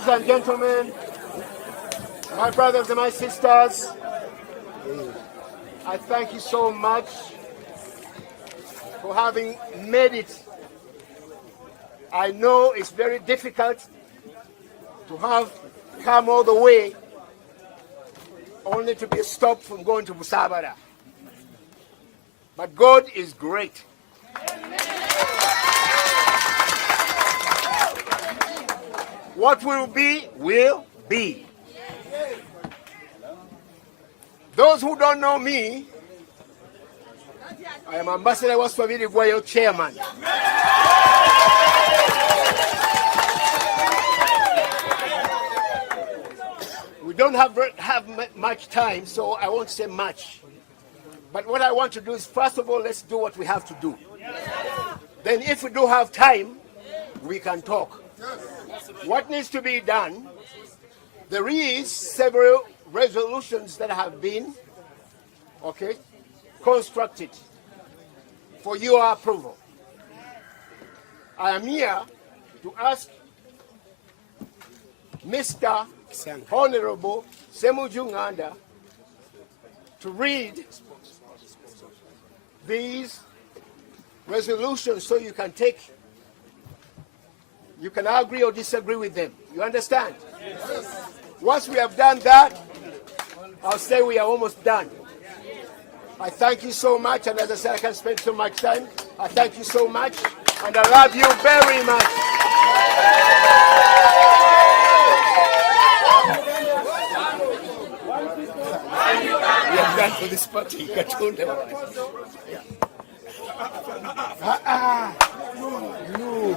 Ladies and gentlemen, my brothers and my sisters, I thank you so much for having made it. I know it's very difficult to have come all the way only to be stopped from going to Busabara. But God is great. What will be, will be. Those who don't know me, I am Ambassador Waswavili Gwayo Chairman. We don't have much time, so I won't say much. But what I want to do is, first of all, let's do what we have to do. Then if we do have time, we can talk. What needs to be done? There is several resolutions that have been, constructed for your approval. I am here to ask Mr. Honorable Semujunganda to read these resolutions so you can agree or disagree with them. You understand? Yes. Once we have done that, I'll say we are almost done. I thank you so much, and as I said, I can't spend so much time. I thank you so much, and I love you very much. We have done for this party, Katonga. No.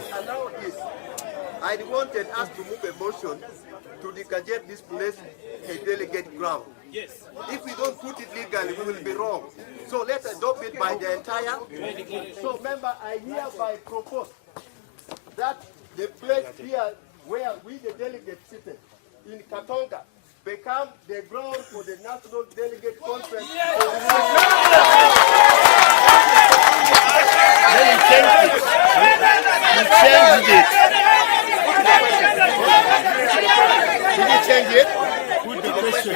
I wanted us to move a motion to declare this place a delegate ground. Yes. If we don't put it legally, we will be wrong. So let's adopt it by the entire. So, member, I hereby propose that the place here where we, the delegates, seated in Katonga, become the ground for the National Delegate Conference. Then he changed it. He changed it. Did you change it? Put the question.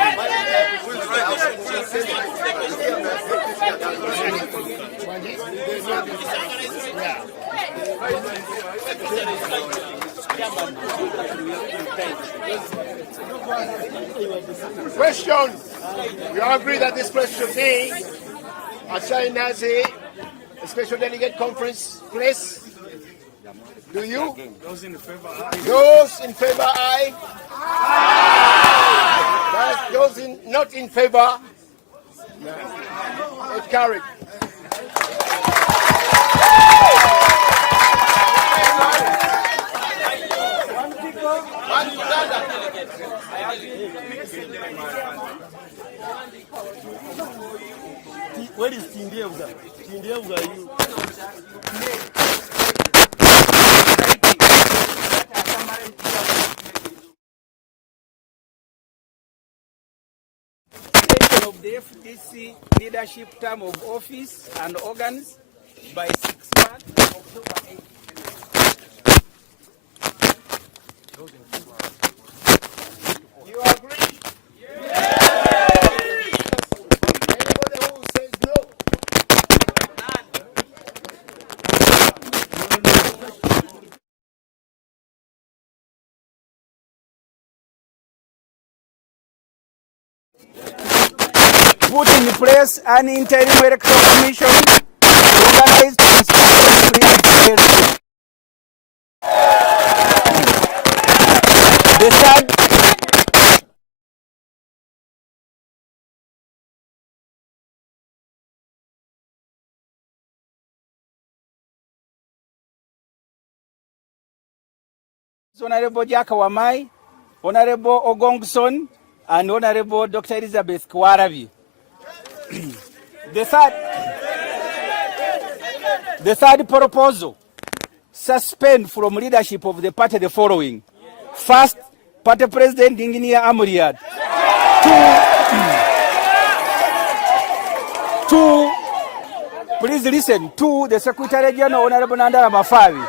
Question. You agree that this place should be assigned as a special delegate conference place? Do you? Those in favor, aye. Those in favor, aye. Aye. Those not in favor, it carried. Where is Tindeuga? Tindeuga, you. Of the FDC leadership term of office and organs by 6 months, October 8. You agree? Yes. Anybody who says no? Put in place an interim electoral commission organized to inspect the Honorable Jack Wamai, Honorable Ogongson, and Honorable Dr. Elizabeth Kwarabi. The third proposal, suspend from leadership of the party the following. First, Party President Engineer Amuriat. Two, please listen, to the Secretary General Honorable Nandala Mafavi.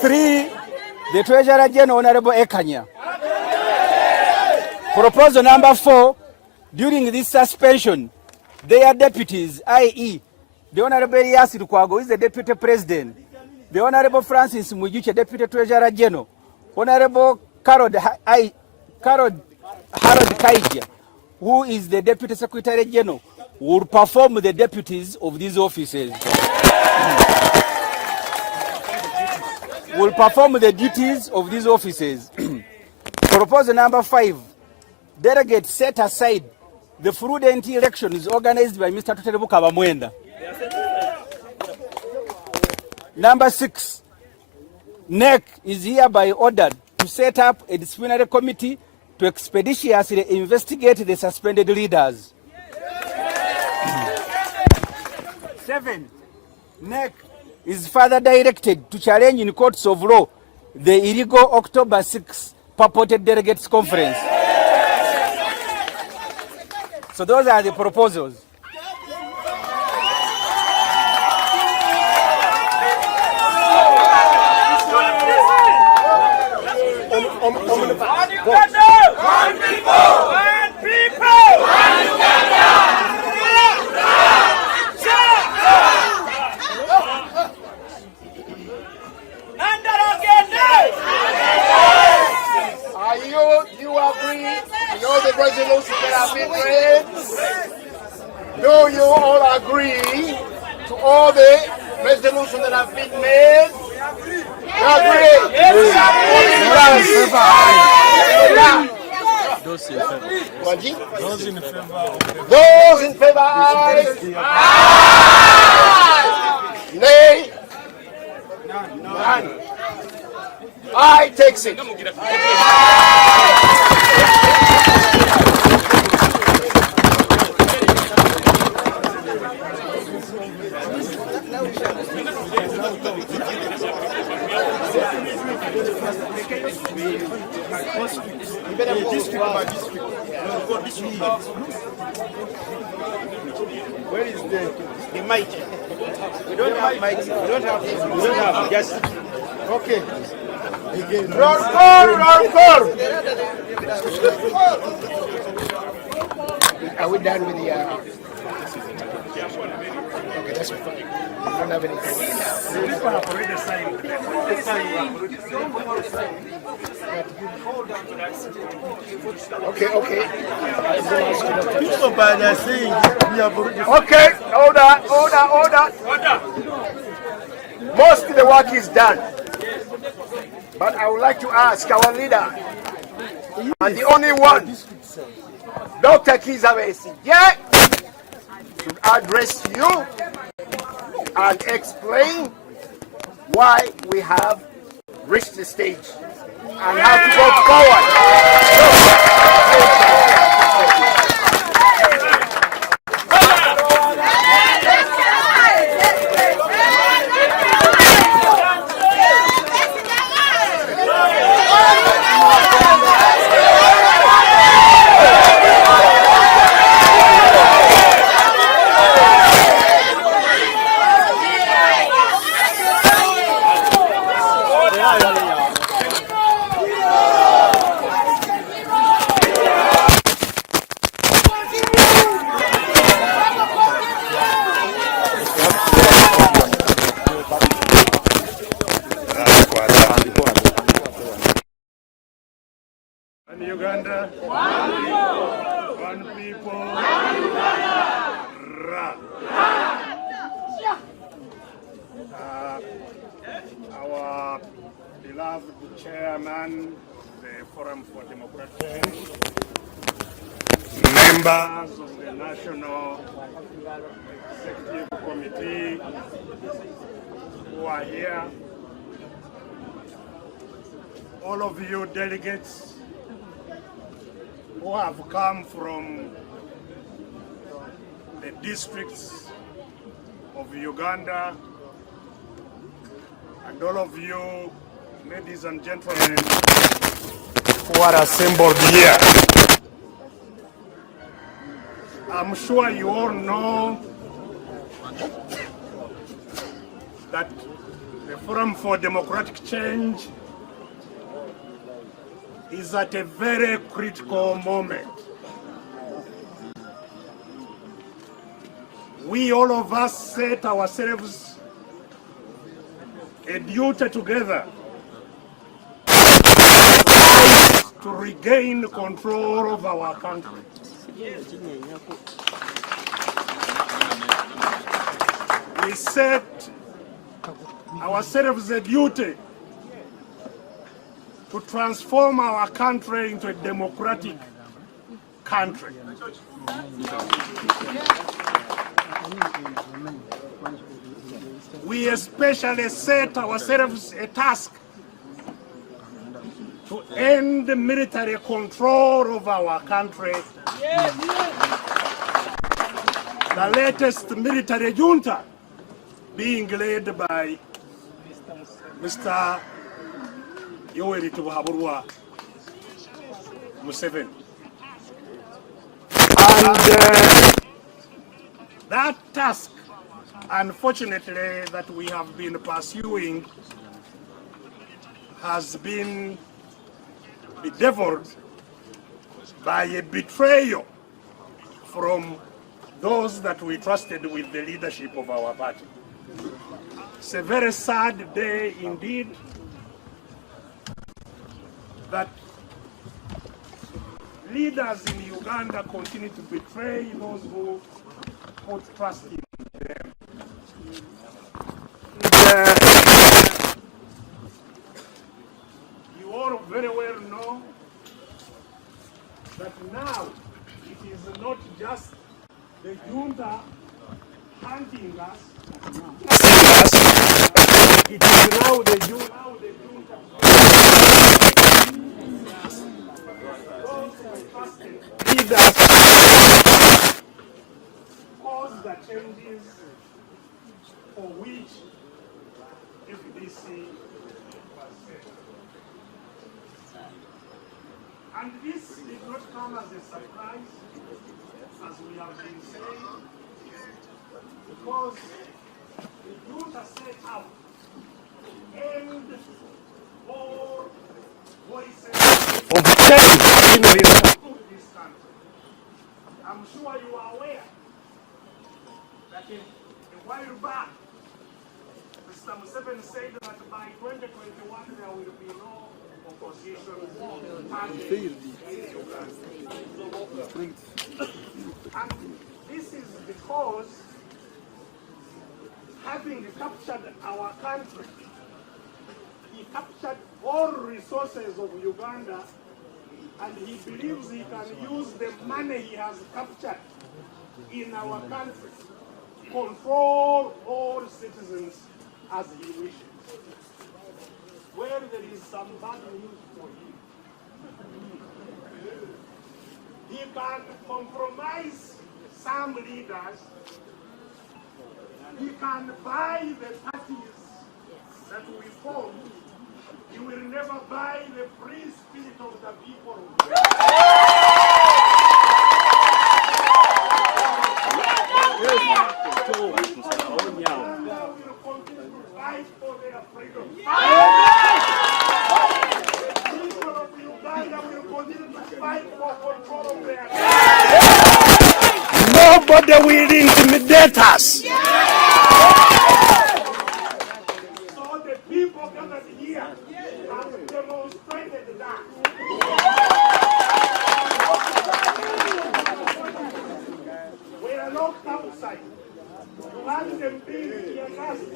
3, the Treasurer General Honorable Ekanya. Proposal number 4, during this suspension, their deputies, i.e., the Honorable Lukwago, who is the Deputy President, the Honorable Francis Mwijukye, Deputy Treasurer General, Honorable Harold Kaija, who is the Deputy Secretary General, will perform the deputies of these offices. Will perform the duties of these offices. Proposal number 5, delegates set aside the fraudulent elections organized by Mr. Tuterebuka Bamwenda. Number 6, NEC is hereby ordered to set up a disciplinary committee to expeditiously investigate the suspended leaders. 7, NEC is further directed to challenge in courts of law the illegal October 6 purported delegates conference. So those are the proposals. One people! One people! One Uganda! Nandala you agree with all the resolutions that have been read? Do you all agree to all the resolutions that have been made? You agree? Yes. Those in favor. Those in favor. Those in favor. Aye. Nay. None. I takes it. Where is the mic? We don't have mics. We don't have. Just Okay. roll call. Roll call. Are we done with the? Okay, that's fine. We don't have anything. People have already signed. Okay. People by the saying we have already. Okay, order. Most of the work is done. But I would like to ask our leader, and the only one, Dr. Kiza Besigye, to address you and explain why we have reached the stage and how to go forward. Uganda, one people, our beloved chairman, the Forum for Democratic Change, members of the National Executive Committee who are here, all of you delegates who have come from the districts of Uganda, and all of you, ladies and gentlemen, who are assembled here. I'm sure you all know that the Forum for Democratic Change is at a very critical moment. We, all of us, set ourselves a duty together to regain control of our country. We set ourselves a duty to transform our country into a democratic country. We especially set ourselves a task to end military control of our country. The latest military junta being led by Mr. Yoweri Museveni. And that task, unfortunately, that we have been pursuing has been bedeviled by a betrayal from those that we trusted with the leadership of our party. It's a very sad day indeed that leaders in Uganda continue to betray those who put trust in them. You all very well know that now it is not just the junta hunting us, it is now the junta leaders cause the changes for which FDC was set. And this did not come as a surprise, as we have been saying, because the junta set out to end all voices of change in this country. I'm sure you are aware that a while back, Mr. Museveni said that by 2021 there will be no opposition party in Uganda. And this is because, having captured our country, he captured all resources of Uganda, and he believes he can use the money he has captured in our country to control all citizens as he wishes. Well, there is some bad news for him. He can compromise some leaders. He can buy the parties that we form. He will never buy the free spirit of the people. Fight for their freedom. The people of Uganda will continue to fight for control of their country. Nobody will intimidate us. So the people gathered here have demonstrated that. We are locked outside. Want them being here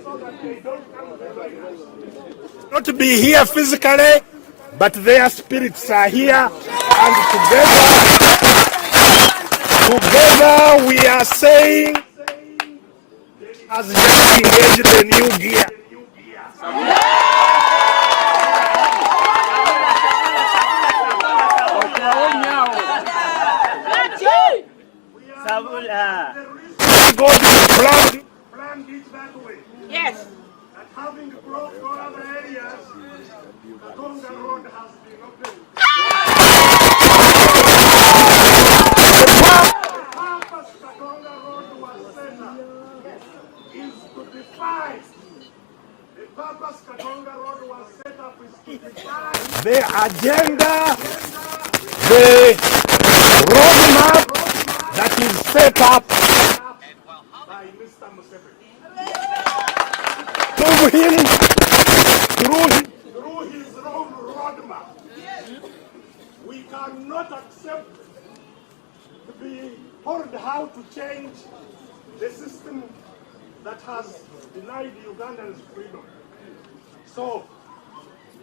so that they don't come to us. Not to be here physically, but their spirits are here, and together we are saying, has just engaged the new gear. God planned it that way. Yes. And having blocked all other areas, Katonga Road has been opened. The purpose Katonga Road was set up is to defy. The purpose Katonga Road was set up is to defy the agenda, the roadmap that is set up by Mr. Museveni. Move him through his own roadmap. We cannot accept to be told how to change the system that has denied Ugandans freedom. So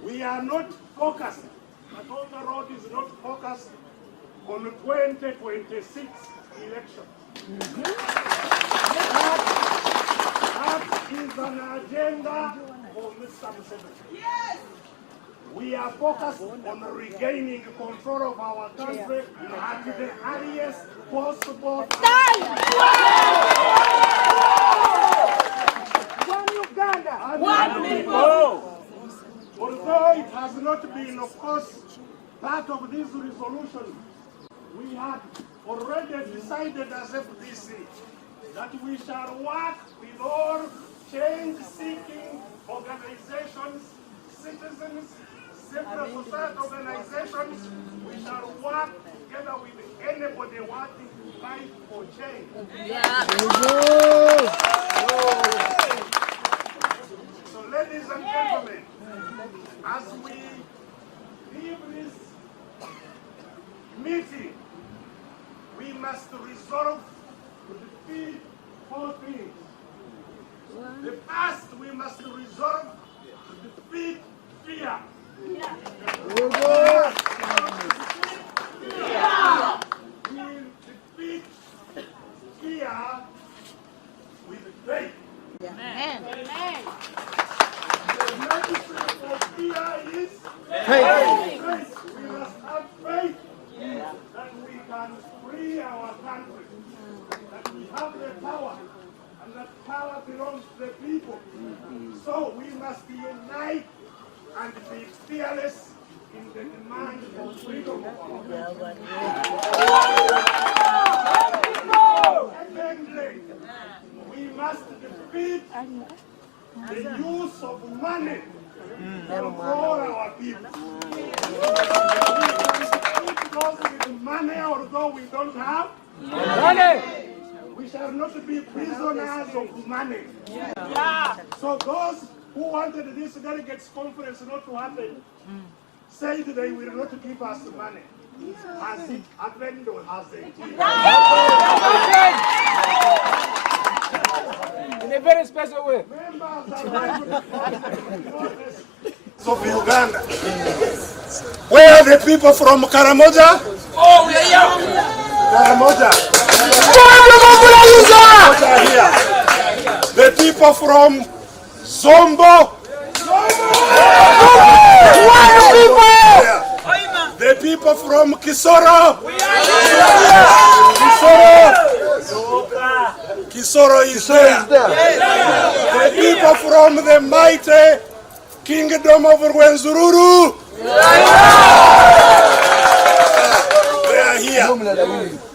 we are not focused, Katonga Road is not focused on the 2026 election. That is an agenda for Mr. Museveni. Yes. We are focused on regaining control of our country at the earliest possible time. One Uganda, one people. Although it has not been, of course, part of this resolution, we had already decided as FDC that we shall work with all change-seeking organizations, citizens, civil society organizations. We shall work together with anybody wanting to fight for change. So, ladies and gentlemen, as we leave this meeting, we must resolve to defeat 4 things. The first, we must resolve to defeat fear. We defeat fear with faith. Amen. The medicine for fear is faith. We must have faith that we can free our country, that we have the power, and that power belongs to the people. So we must unite and be fearless in the demand for freedom of our country. Secondly, we must defeat the use of money to control our people. We can defeat those with money, although we don't have money. We shall not be prisoners of money. So those who wanted this delegates conference not to happen said they will not give us money. Has it happened or has it? In a very special way. Of Uganda. Where are the people from Karamoja? Oh, we are here. Karamoja. Here. The people from Zombo. The people from Kisoro. Kisoro is there. The people from the mighty Kingdom of Rwenzururu. They are here.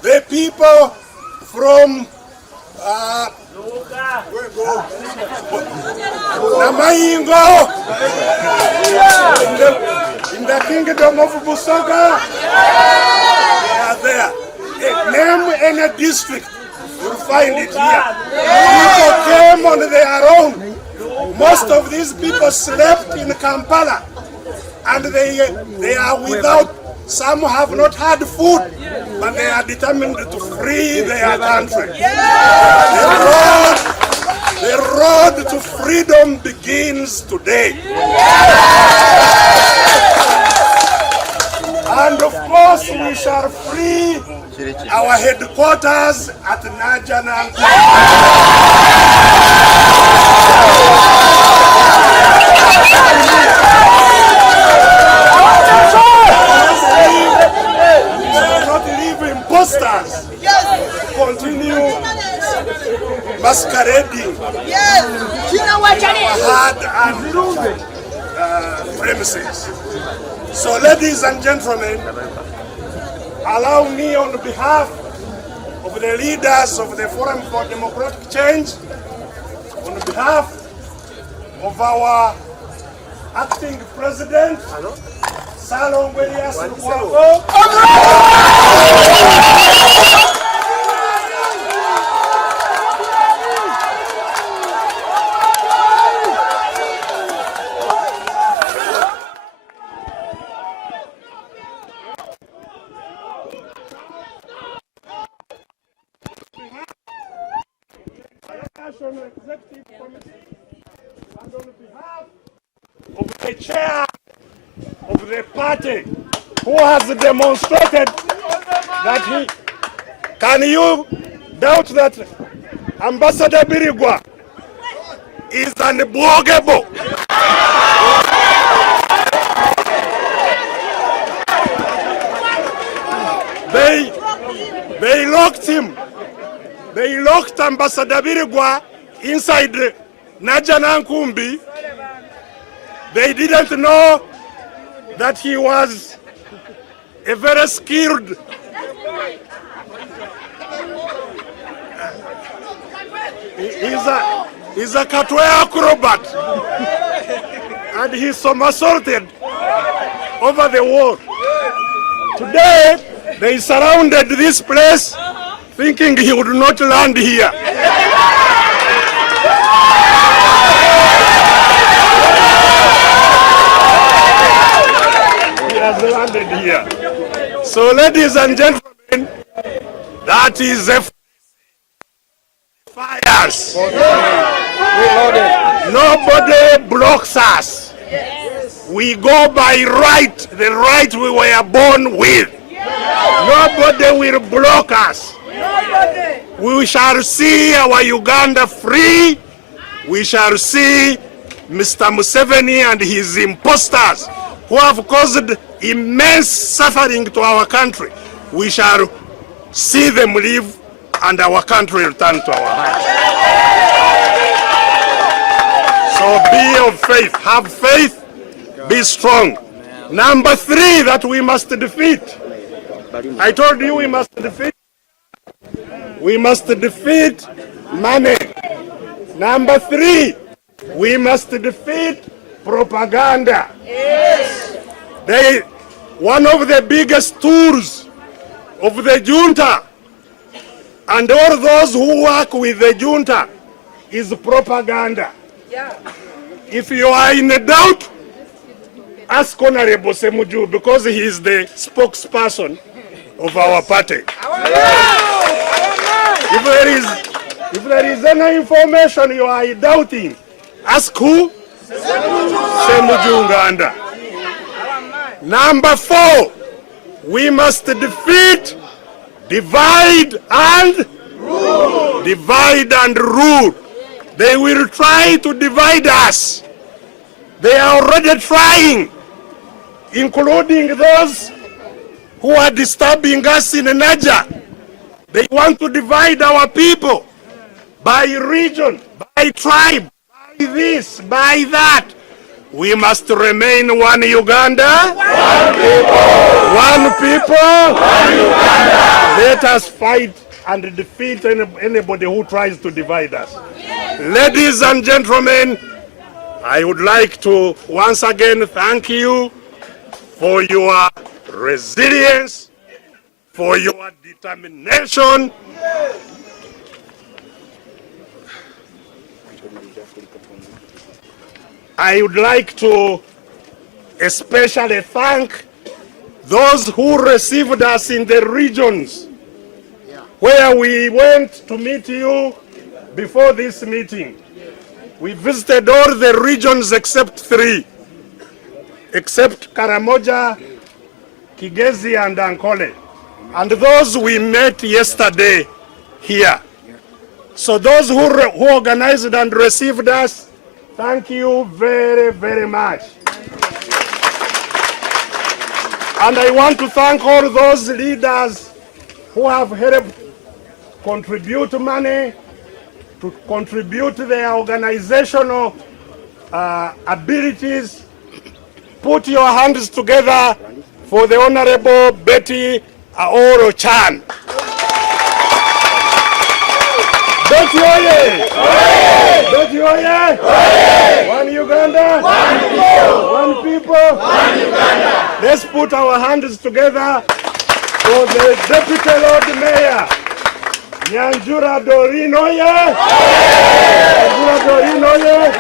The people from Namaingo in the Kingdom of Busoga. They are there. Name any district, you'll find it here. People came on their own. Most of these people slept in Kampala, and they are without. Some have not had food, but they are determined to free their country. The road to freedom begins today. And of course, we shall free our headquarters at Najana. Imposters continue masquerading hard and premises. So, ladies and gentlemen, allow me on behalf of the leaders of the Forum for Democratic Change, on behalf of our acting president, Salongo Elias Lukwago. National Executive Committee, and on behalf of the chair of the party, who has demonstrated that he, can you doubt that Ambassador Birigwa is unblockable? They locked him. They locked Ambassador Birigwa inside Najana Nkumbi. They didn't know that he was a very skilled he's a Katwe acrobat, and he somersaulted over the wall. Today they surrounded this place thinking he would not land here. He has landed here. So, ladies and gentlemen, that is a fires. Nobody blocks us. We go by right, the right we were born with. Nobody will block us. We shall see our Uganda free. We shall see Mr. Museveni and his imposters who have caused immense suffering to our country. We shall see them leave and our country return to our hearts. So be of faith, have faith, be strong. Number 3 that we must defeat. I told you we must defeat. We must defeat money. Number 3, we must defeat propaganda. Yes. One of the biggest tools of the junta and all those who work with the junta is propaganda. Yeah. If you are in a doubt, ask Honorable Semuju, because he is the spokesperson of our party. If there is any information you are doubting, ask who? Semuju Nganda. Number 4, we must defeat, divide and rule. Divide and rule. They will try to divide us. They are already trying, including those who are disturbing us in Niger. They want to divide our people by region, by tribe, by this, by that. We must remain one Uganda, one people, one Uganda. Let us fight and defeat anybody who tries to divide us. Ladies and gentlemen, I would like to once again thank you for your resilience, for your determination. I would like to especially thank those who received us in the regions where we went to meet you before this meeting. We visited all the regions except 3, except Karamoja, Kigezi, and Ankole. And those we met yesterday here. So those who organized and received us, thank you very, very much. And I want to thank all those leaders who have helped contribute money, to contribute their organizational abilities. Put your hands together for the Honorable Betty Aoro Chan. Doti oye! Doti oye! One Uganda! One people! One Uganda! Let's put our hands together for the Deputy Lord Mayor. Nyanjura Doreen oye! Nyanjura Doreen oye!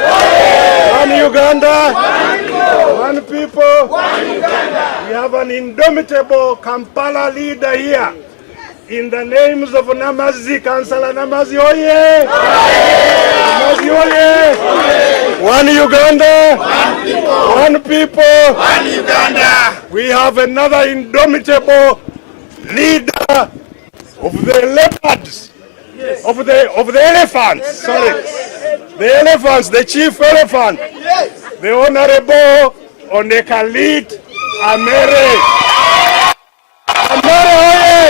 One Uganda! One people! One Uganda! We have an indomitable Kampala leader here. In the names of Namazi, Councillor Namazi oye! Namazi oye! One Uganda! One people! One Uganda! We have another indomitable leader of the leopards, of the elephants, sorry. The elephants, the chief elephant, the Honorable Onekalit Amere. Amere oye!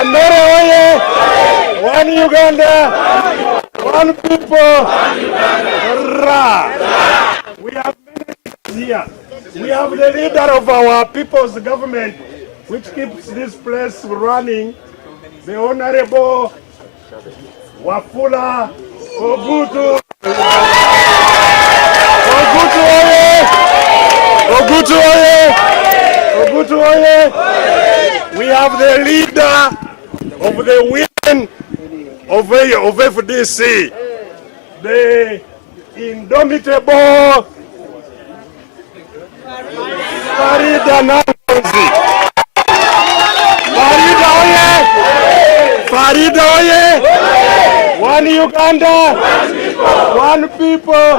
Amere oye! One Uganda! One people! One Uganda! We have many leaders here. We have the leader of our people's government, which keeps this place running, the Honorable Wafula Ogutu. Ogutu oye! Ogutu oye! Ogutu oye! We have the leader of the women of FDC, the indomitable Farida Nangozi. Farida oye! Farida oye! One Uganda! One people!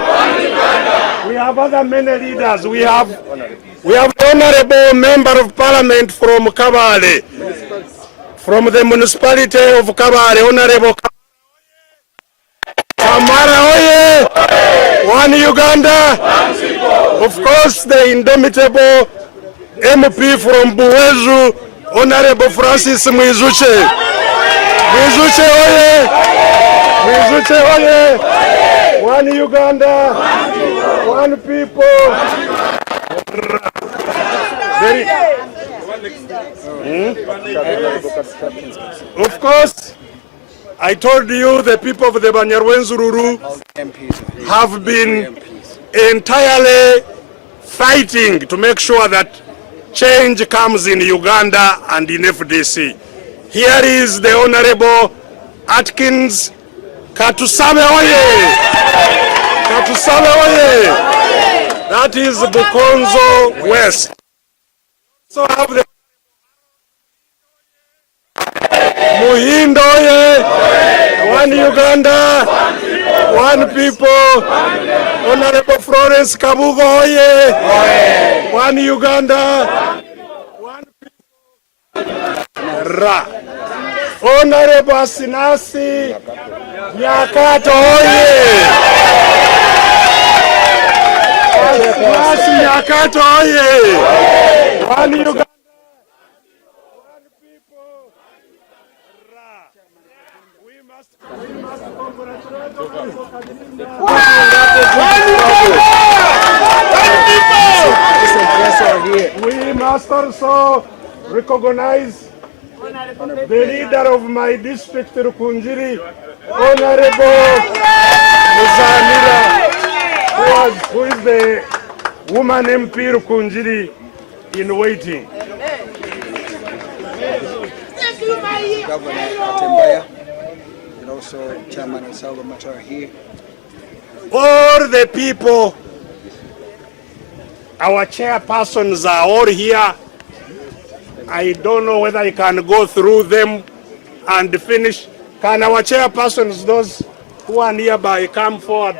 We have other many leaders. We have the Honorable Member of Parliament from Kabale, from the municipality of Kabale, Honorable Kamara oye! One Uganda! Of course, the indomitable MP from Buwezu, Honorable Francis Mwijukye. Mwijukye oye! Mwijukye oye! One Uganda! One people! Of course, I told you the people of the Banyarwenzururu have been entirely fighting to make sure that change comes in Uganda and in FDC. Here is the Honorable Atkins Katusame oye! Katusame oye! That is Bukonzo West. So have the Muhindo oye! One Uganda! One people! Honorable Florence Kabugo oye! One Uganda! One people! Ra! Honorable Asinasi Nyakato oye! Asinasi Nyakato oye! One Uganda! One people! Ra! We must congratulate We must also recognize the leader of my district, Rukunjiri, Honorable Muzamira, who is the woman MP Rukunjiri in waiting. Governor Katembaya and also Chairman Salva Matar here. All the people, our chairpersons are all here. I don't know whether I can go through them and finish. Can our chairpersons, those who are nearby, come forward?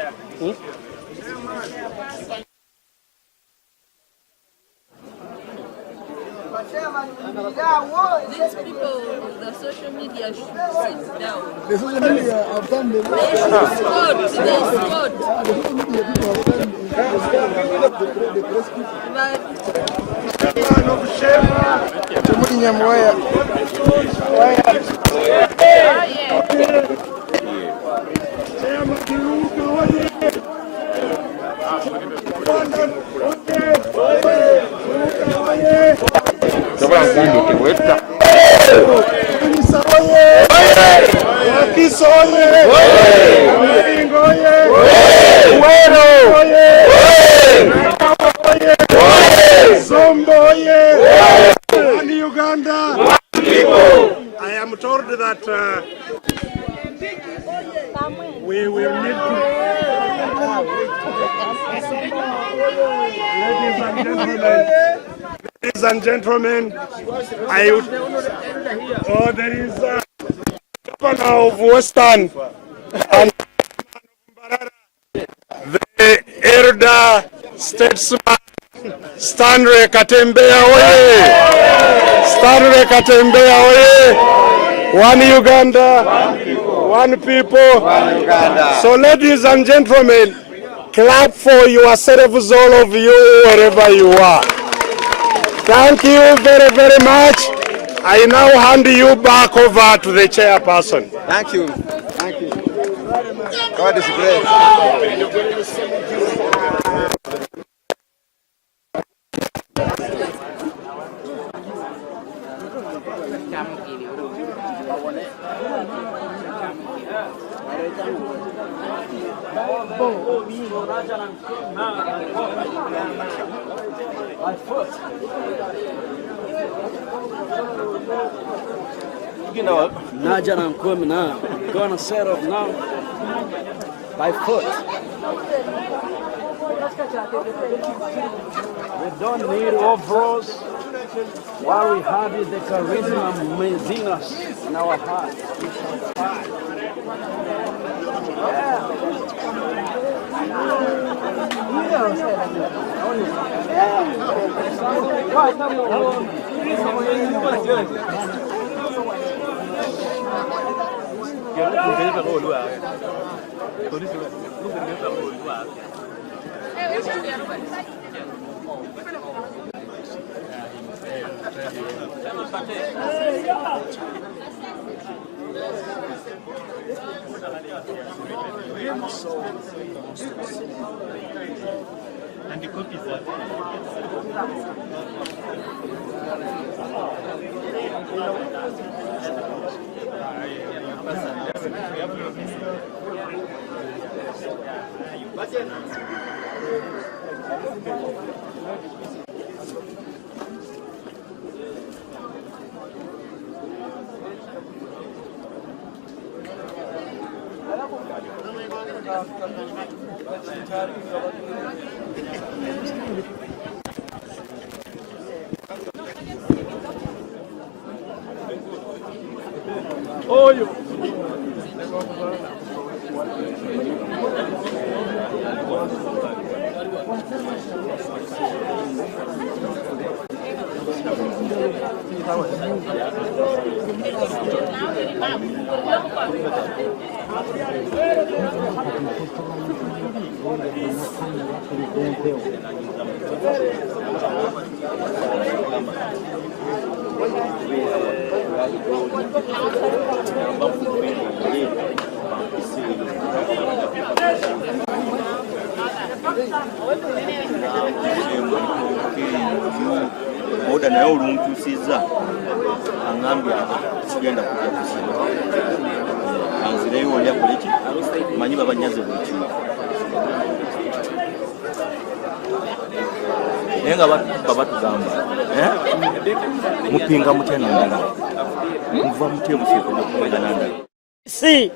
These people, the social media should sit down. The social media have done the They should squad. They squad. Kisoye! Maringoye! Wero! Zomboye! And Uganda! I am told that we will need to... Ladies and gentlemen, there is Governor of Western and the elder statesman Stanley Katembeya oye! Stanley Katembeya oye! One Uganda, one people, one Uganda. So ladies and gentlemen, clap for yourselves, all of you, wherever you are. Thank you very, very much. I now hand you back over to the chairperson. Thank you. Thank you. God is great. You know, Najan and Kumina gonna set up now by foot. We don't need overalls. What we have is the charisma within us in our hearts. And the copies are Oyo. Oda naye oluntusiza angambye sigenda kujja kusiba anzireyo oli akoleki manyi babanyaze buli kimu naye nga batugamba mupinga mutya Nandala muva mutya buseeko okupinga Nandala. Si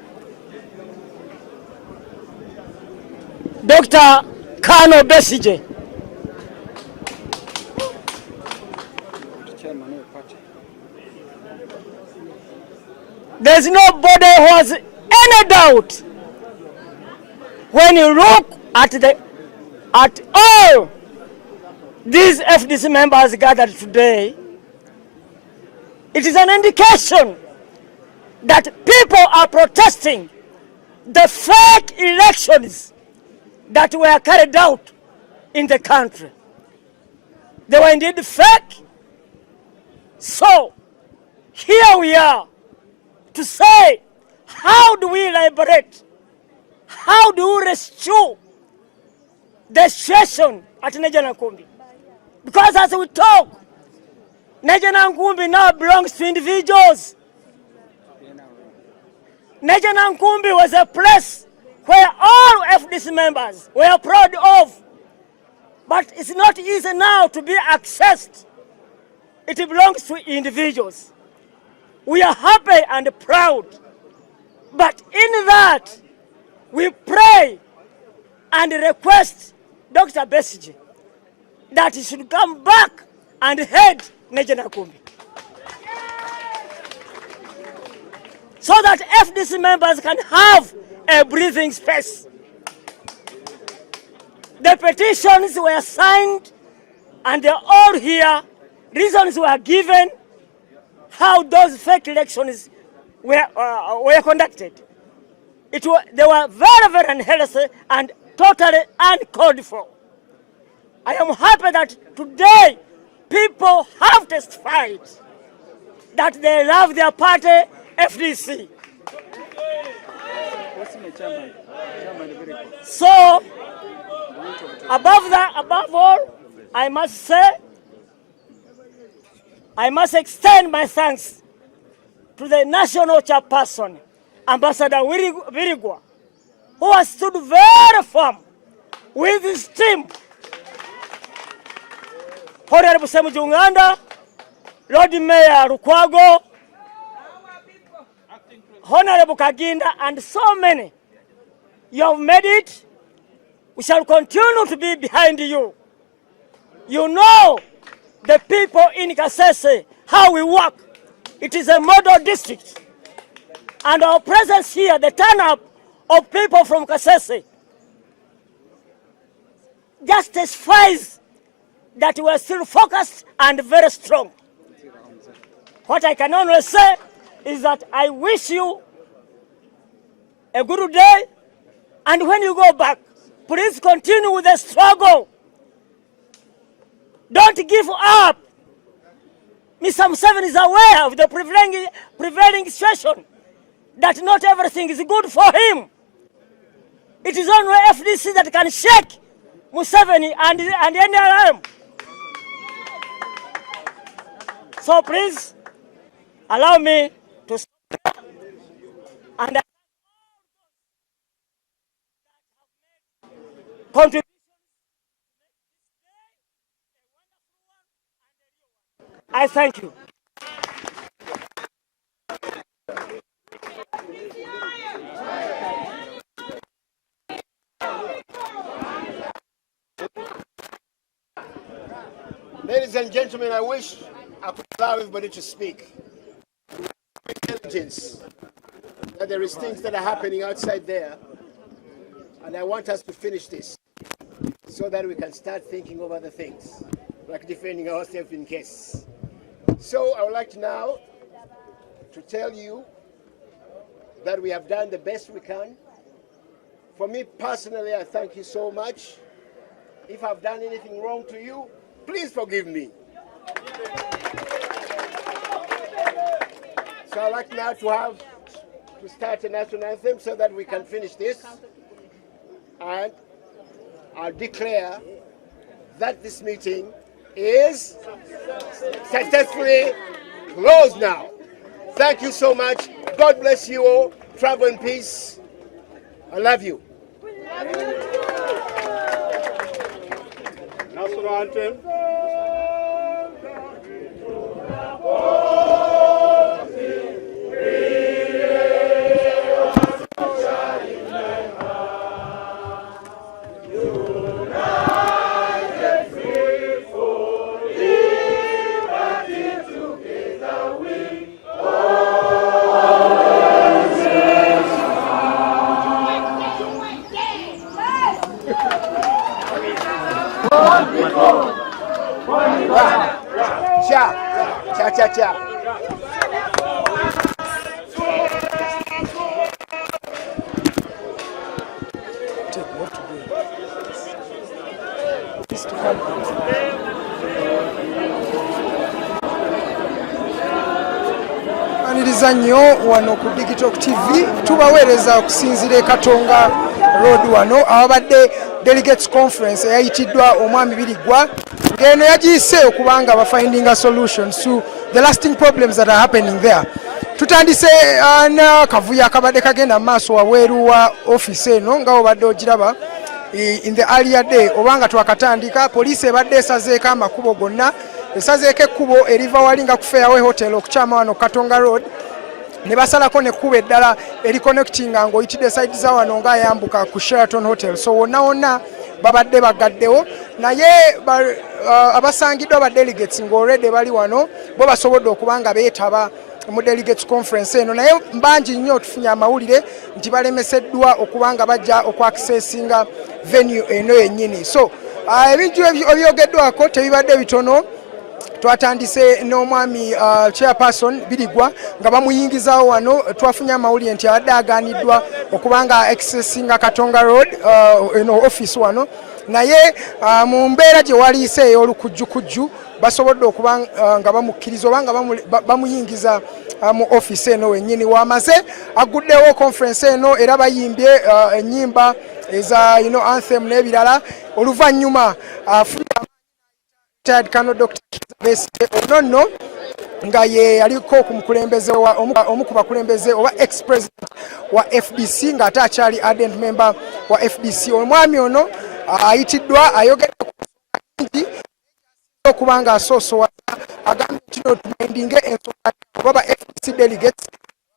Dr. Kano Besije, there's nobody who has any doubt when you look at all these FDC members gathered today. It is an indication that people are protesting the fake elections that were carried out in the country. They were indeed fake. So here we are to say, how do we liberate? How do we restore the situation at Najanankumbi? Because as we talk, Najanankumbi now belongs to individuals. Nkumbi was a place where all FDC members were proud of. But it's not easy now to be accessed. It belongs to individuals. We are happy and proud. But in that, we pray and request Dr. Besige that he should come back and head Nkumbi, so that FDC members can have a breathing space. The petitions were signed and they're all here. Reasons were given how those fake elections were conducted. They were very, very unhealthy and totally uncalled for. I am happy that today people have testified that they love their party, FDC. So, above all, I must extend my thanks to the national chairperson, Ambassador Virigwa, who has stood very firm with his team. Honorable Mwijukye, Lord Mayor Lukwago, Honorable Kaija, and so many. You have made it. We shall continue to be behind you. You know the people in Kasese, how we work. It is a model district. And our presence here, the turn-up of people from Kasese, just testifies that we are still focused and very strong. What I can only say is that I wish you a good day, and when you go back, please continue with the struggle. Don't give up. Mr. Museveni is aware of the prevailing situation, that not everything is good for him. It is only FDC that can shake Museveni and NRM. So please, allow me to stop and contribute. I thank you. Ladies and gentlemen, I wish I could allow everybody to speak. Intelligence that there is things that are happening outside there, and I want us to finish this so that we can start thinking of other things, like defending ourselves in case. So I would like now to tell you that we have done the best we can. For me personally, I thank you so much. If I've done anything wrong to you, please forgive me. So I'd like now to start a national anthem so that we can finish this. And I'll declare that this meeting is successfully closed now. Thank you so much. God bless you all. Travel in peace. I love you. National anthem. Cha. Aniriza nnyo wano ku Digitalk TV tubaweereza okusinzira Katonga Road wano awabadde Delegates Conference eyayitiddwa omwami Birigwa ng'eno yagiyise okubanga bafinding a solutions to the lasting problems that are happening there. tutandise na kavuyo akabadde kagenda maaso wabweru wa office eno nga obadde ogiraba in the earlier day obanga twakatandika poliisi ebadde esazeeko amakubo gonna esazeeko ekkubo eriva wali nga ku Fairway Hotel okukyama wano Katonga Road ne basalako nekkubo eddala ericonnectinga ng'oyitidde side za wano ng'ayambuka ku Sheraton Hotel. So wonna babadde bagaddewo naye abasangiddwa aba delegates ng'already bali wano bo basobodde okuba nga beetaba mu delegates conference eno, naye mbangi nnyo tufunye amawulire nti balemeseddwa okuba nga bajja okwakisesinga venue eno yennyini. So ebintu ebyogeddwako tebibadde bitono. Twatandise n'omwami chairperson Birigwa nga bamuyingizaawo wano. Twafunye amawulire nti abadde agaaniddwa okuba nga accessinga Katonga Road eno office wano, naye mu mbeera gye waliise ey'olukujjukujju basobodde okuba nga bamukkiriza oba nga bamuyingiza mu office eno wennyini. Wamaze aguddewo conference eno era bayimbye ennyimba eza anthem n'ebirala. Oluvannyuma Kano Dr. Ono nga ye aliko ku mukulembeze omu ku bakulembeze oba ex-president wa FDC nga ate akyali ardent member wa FDC. Omwami ono ayitiddwa ayogedde nti okuba nga asoosowaza agambye nti tumindinge ensonga oba FDC delegates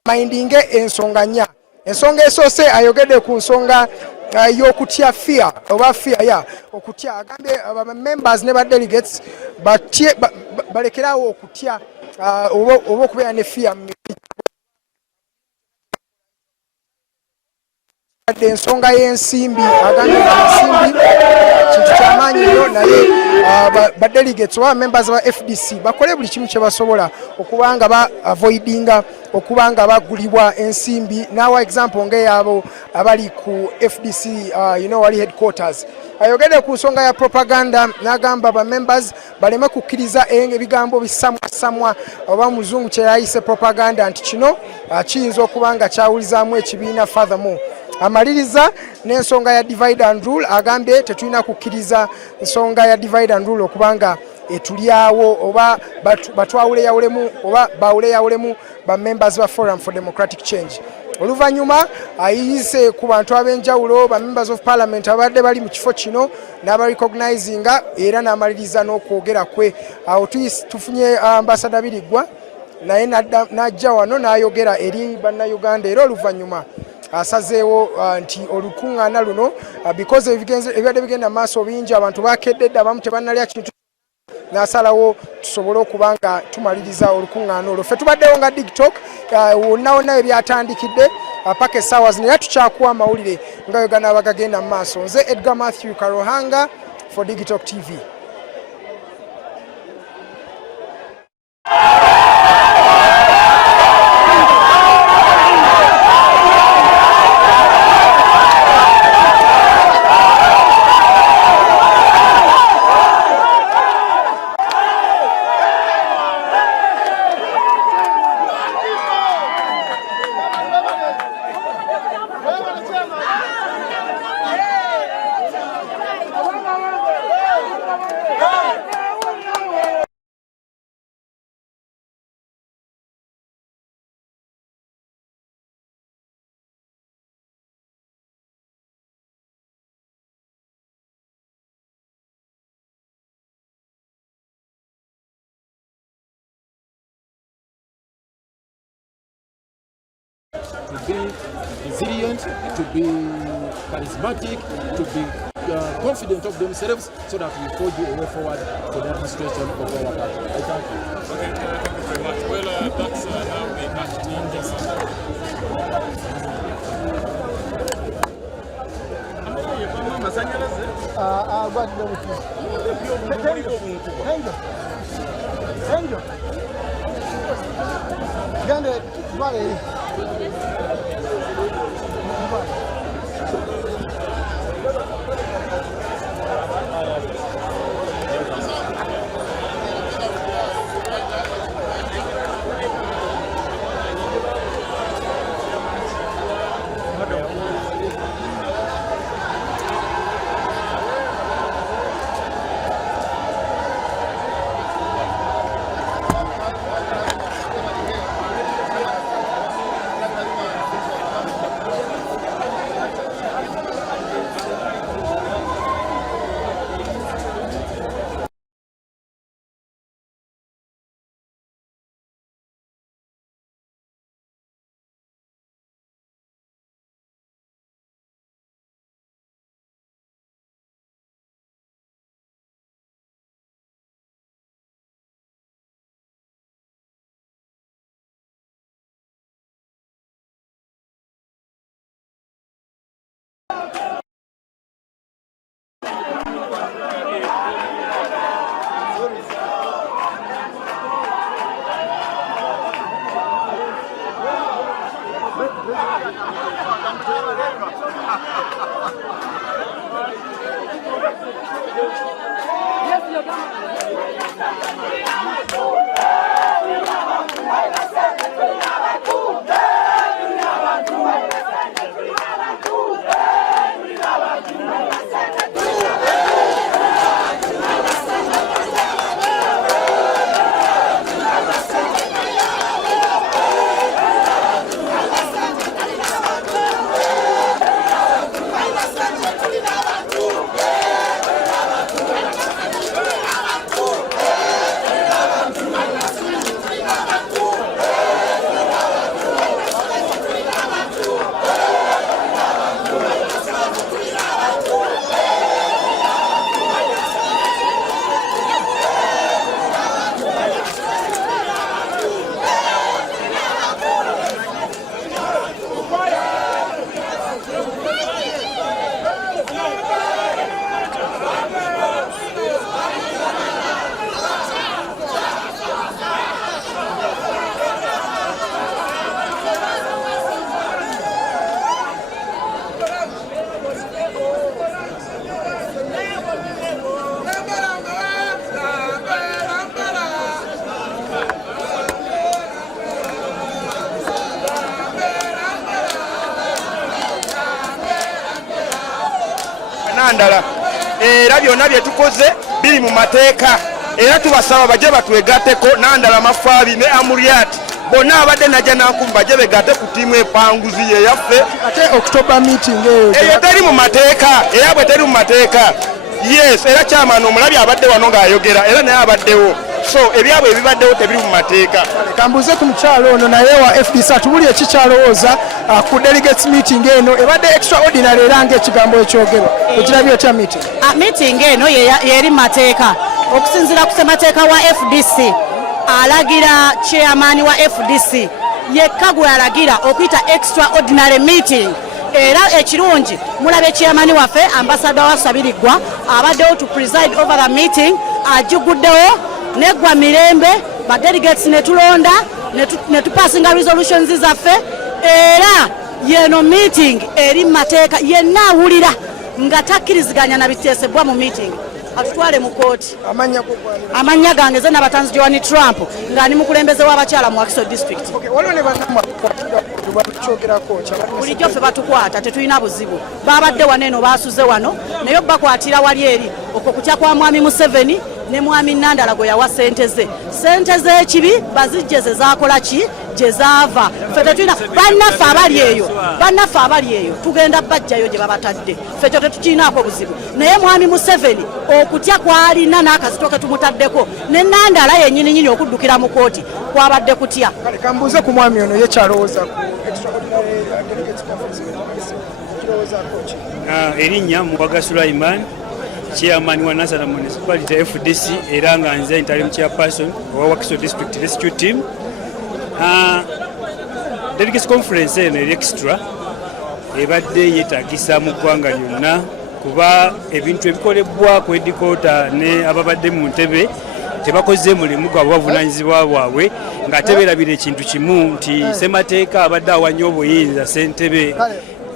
mindinge ensonga nnya. Ensonga esoose ayogedde ku nsonga y'okutya fear oba fear ya okutya. Agambye aba members ne ba delegates balekerawo okutya oba okubeera ne fear ensonga y'ensimbi. Agambye ensimbi kintu kyamaanyi nnyo, naye ba delegates oba members ba FDC bakole buli kimu kye basobola okuba nga ba avoidinga okuba nga bagulibwa ensimbi. Nawa example ng'eyabo abali ku FDC wali headquarters. Ayogedde ku nsonga ya propaganda n'agamba ba members baleme kukkiriza ebigambo bisamwasamwa oba muzungu kye yayise propaganda nti kino kiyinza okuba nga kyawulizaamu ekibiina. Furthermore amaliriza n'ensonga ya divide and rule. Agambye tetulina kukkiriza ensonga ya divide and rule okuba nga etulyawo oba batwawuleyawulemu oba bawuleyawulemu ba members ba Forum for Democratic Change. Oluvannyuma ayise ku bantu ab'enjawulo ba members of parliament abadde bali mu kifo kino n'abarecognizinga era n'amaliriza n'okwogera kwe. Awo tufunye ambassador Birigwa naye n'ajja wano n'ayogera eri bannayuganda era oluvannyuma asazeewo nti olukuŋŋaana luno because ebibadde bigenda maaso bingi abantu bakeddedde abamu tebannalya kintu n'asalawo tusobole okuba nga tumaliriza olukuŋŋaana olwo. Ffe tubaddewo nga Digitalk wonna ebyatandikidde paka essaawa zino era tukyakuwa amawulire nga yogana abagagenda mu maaso. Nze Edgar Matthew Karohanga for Digitalk TV. To be resilient, to be charismatic, to be confident of themselves, so that we forge a way forward for the administration of our party. I thank you. Okay, thank you very much. Well, that's now the match changes. Nandala era byonna bye tukoze biri mu mateeka era tubasaba baje batwegatteko Nandala Mafaabi ne Amuriat bonna abadde najja nankumu baje begatte ku tiimu epanguzi ye yaffe ate October meeting eyo teri mu mateeka era bwe teri mu mateeka yes era chairman omulabi abadde wano ng'ayogera era naye abaddewo so ebyabwe ebibaddewo tebiri mu mateeka kambuze ku mukyalo ono naye wa FDC atubuli ekikyalowooza ku delegates meeting eno ebadde extraordinary era ng'ekigambo ekyogerwa ekirabyo kya meeting meeting eno yeri mateeka okusinziira ku ssemateeka wa FDC alagira chairman wa FDC yekka gwe alagira okuyita extraordinary meeting era ekirungi mulabe chairman waffe ambassador wa Sabirigwa abaddewo to preside over the meeting ajuguddewo negwa mirembe ba delegates netulonda netupasinga resolutions zaffe era yeno meeting eri mateeka yenna awulira nga takkiriziganya na biteesebwa mu meeting atutwale mu kooti amanya gange ze n'abatanzi Joan Trump ng'ani mukulembeze w'abakyala mu Wakiso district bulijjo ffe batukwata tetulina buzibu babadde wano eno basuze wano naye bakwatira wali eri okwo kutya kwa mwami Museveni ne mwami Nandala gwe yawa sente z'ekibi bazijje ze zaakola ki gye zaava ffe tetulina bannaffe abali eyo tugenda bajjayo gye babatadde ffe kyo tetukirinaako buzibu naye mwami Museveni okutya kwalina n'akazito ke tumutaddeko ne Nandala yennyini okuddukira mu kooti kwabadde kutya kambuze ku mwami ono ye kyalowooza erinnya Mubaga Sulaiman chairman wa Nandala Municipality FDC era nga nze interim chairperson wa Wakiso District Rescue Team. Delegates Conference eno extra ebadde yeetagisa mu ggwanga lyonna kuba ebintu ebikolebwa ku edikota ne ababadde mu ntebe tebakoze mulimu gwabwe bavunaanyizibwa bwabwe ng'ate beerabira ekintu kimu nti ssemateeka abadde awanya obuyinza ssentebe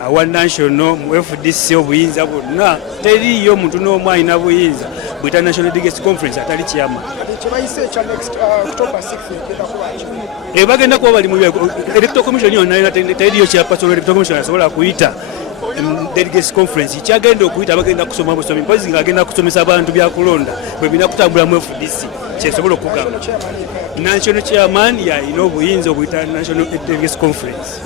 awa national mu FDC obuyinza bwonna teriyo muntu n'omu alina buyinza bwita National Delegates Conference atali chairman. Bagenda kuba bali mu Electoral Commission yonna teriyo chairperson Electoral Commission asobola kuyita Delegates Conference kyagenda okuyita bagenda kusoma busomi mpozi ng'agenda kusomesa abantu byakulonda bwe bina kutambula mu FDC kyesobola okugamba national chairman yalina obuyinza obuyita National Delegates Conference.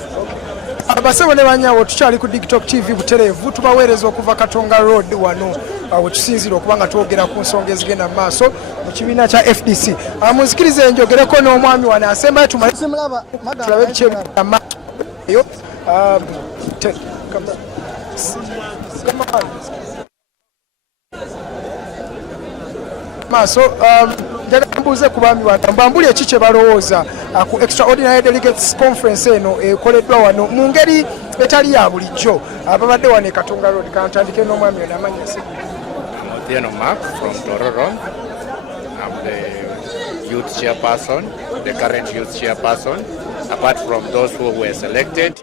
Abasebo ne banyawo tukyali ku Digitalk TV butereevu tubaweereza okuva Katonga Road wano wetusinzira okuba nga twogera ku nsonga ezigenda mu maaso mu kibiina kya FDC. Muzikirize njogereko n'omwami wano asembayo tulabe bikyebyo maaso mbuze ku baami wano mbambuli eki kye balowooza ku extraordinary delegates conference eno ekoleddwa wano mu ngeri etali ya bulijjo ababadde wano e Katonga Road. Kantandike n'omwami ono amanya Mark from Tororo. I'm the youth chairperson, the current youth chairperson. Apart from those who were selected,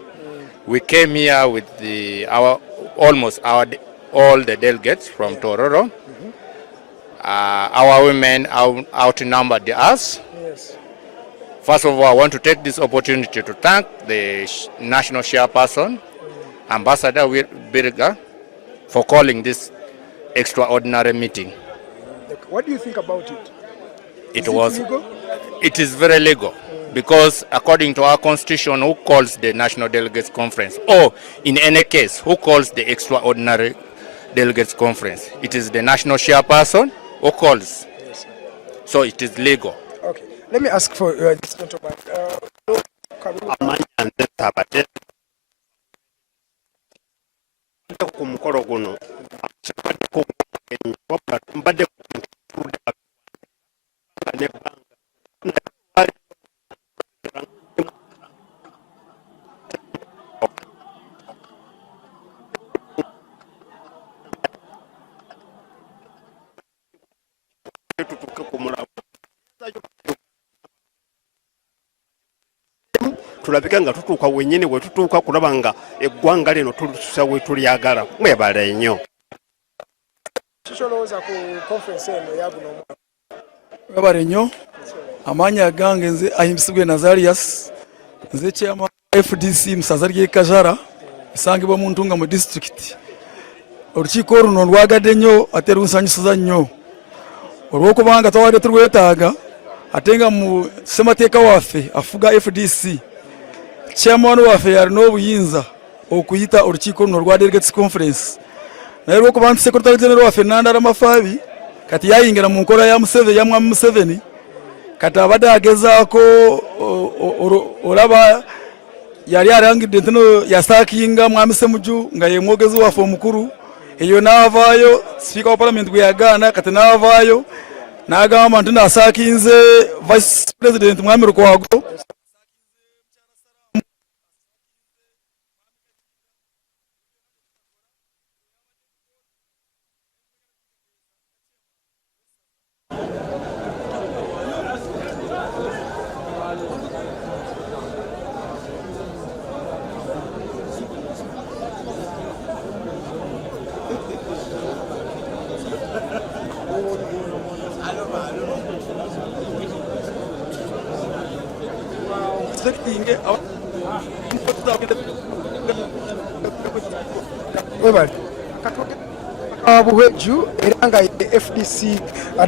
we came here with all the delegates from Tororo. Our women outnumbered us. Yes. First of all, I want to take this opportunity to thank the national chairperson, Ambassador Birga, for calling this extraordinary meeting. What do you think about it? It is very legal because according to our constitution, who calls the National Delegates Conference, or in any case, who calls the extraordinary Delegates Conference? It is the national chairperson who calls. Yes, so it is legal. Okay. Let me ask for this gentleman. tulabika nga tutuuka wennyini we tutuuka kulaba nga eggwanga lino tulisusa we tulyagala mwebale nnyo. Kisolowooza ku conference eno ya guno omwaka? Mwebale nnyo. Amaanyi agange nze ayimbisibwe Nazarius, nze chairman FDC Musaza ly'e Kajara esangibwa mu Ntunga mu district. Olukiiko luno lwagadde nnyo ate lunsanyusiza nnyo olw'okubanga twawadde tulwetaaga ate nga mu ssemateeka waffe afuga FDC chairman waffe yalina obuyinza okuyita olukiiko luno lwa Delegates Conference, naye lw'okuba nti Secretary General waffe Nandala Mafabi kati yayingira mu nkola ya Museveni ya Mwami Museveni, kati abadde agezaako olaba yali arangidde ntino yasaakinga Mwami Ssemujju nga ye mwogezi waffe omukulu, eyo n'avaayo Speaker wa Parliament gwe yagaana, kati n'avaayo n'agamba nti nasaakinze Vice President Mwami Lukwago. Buheju era nga FDC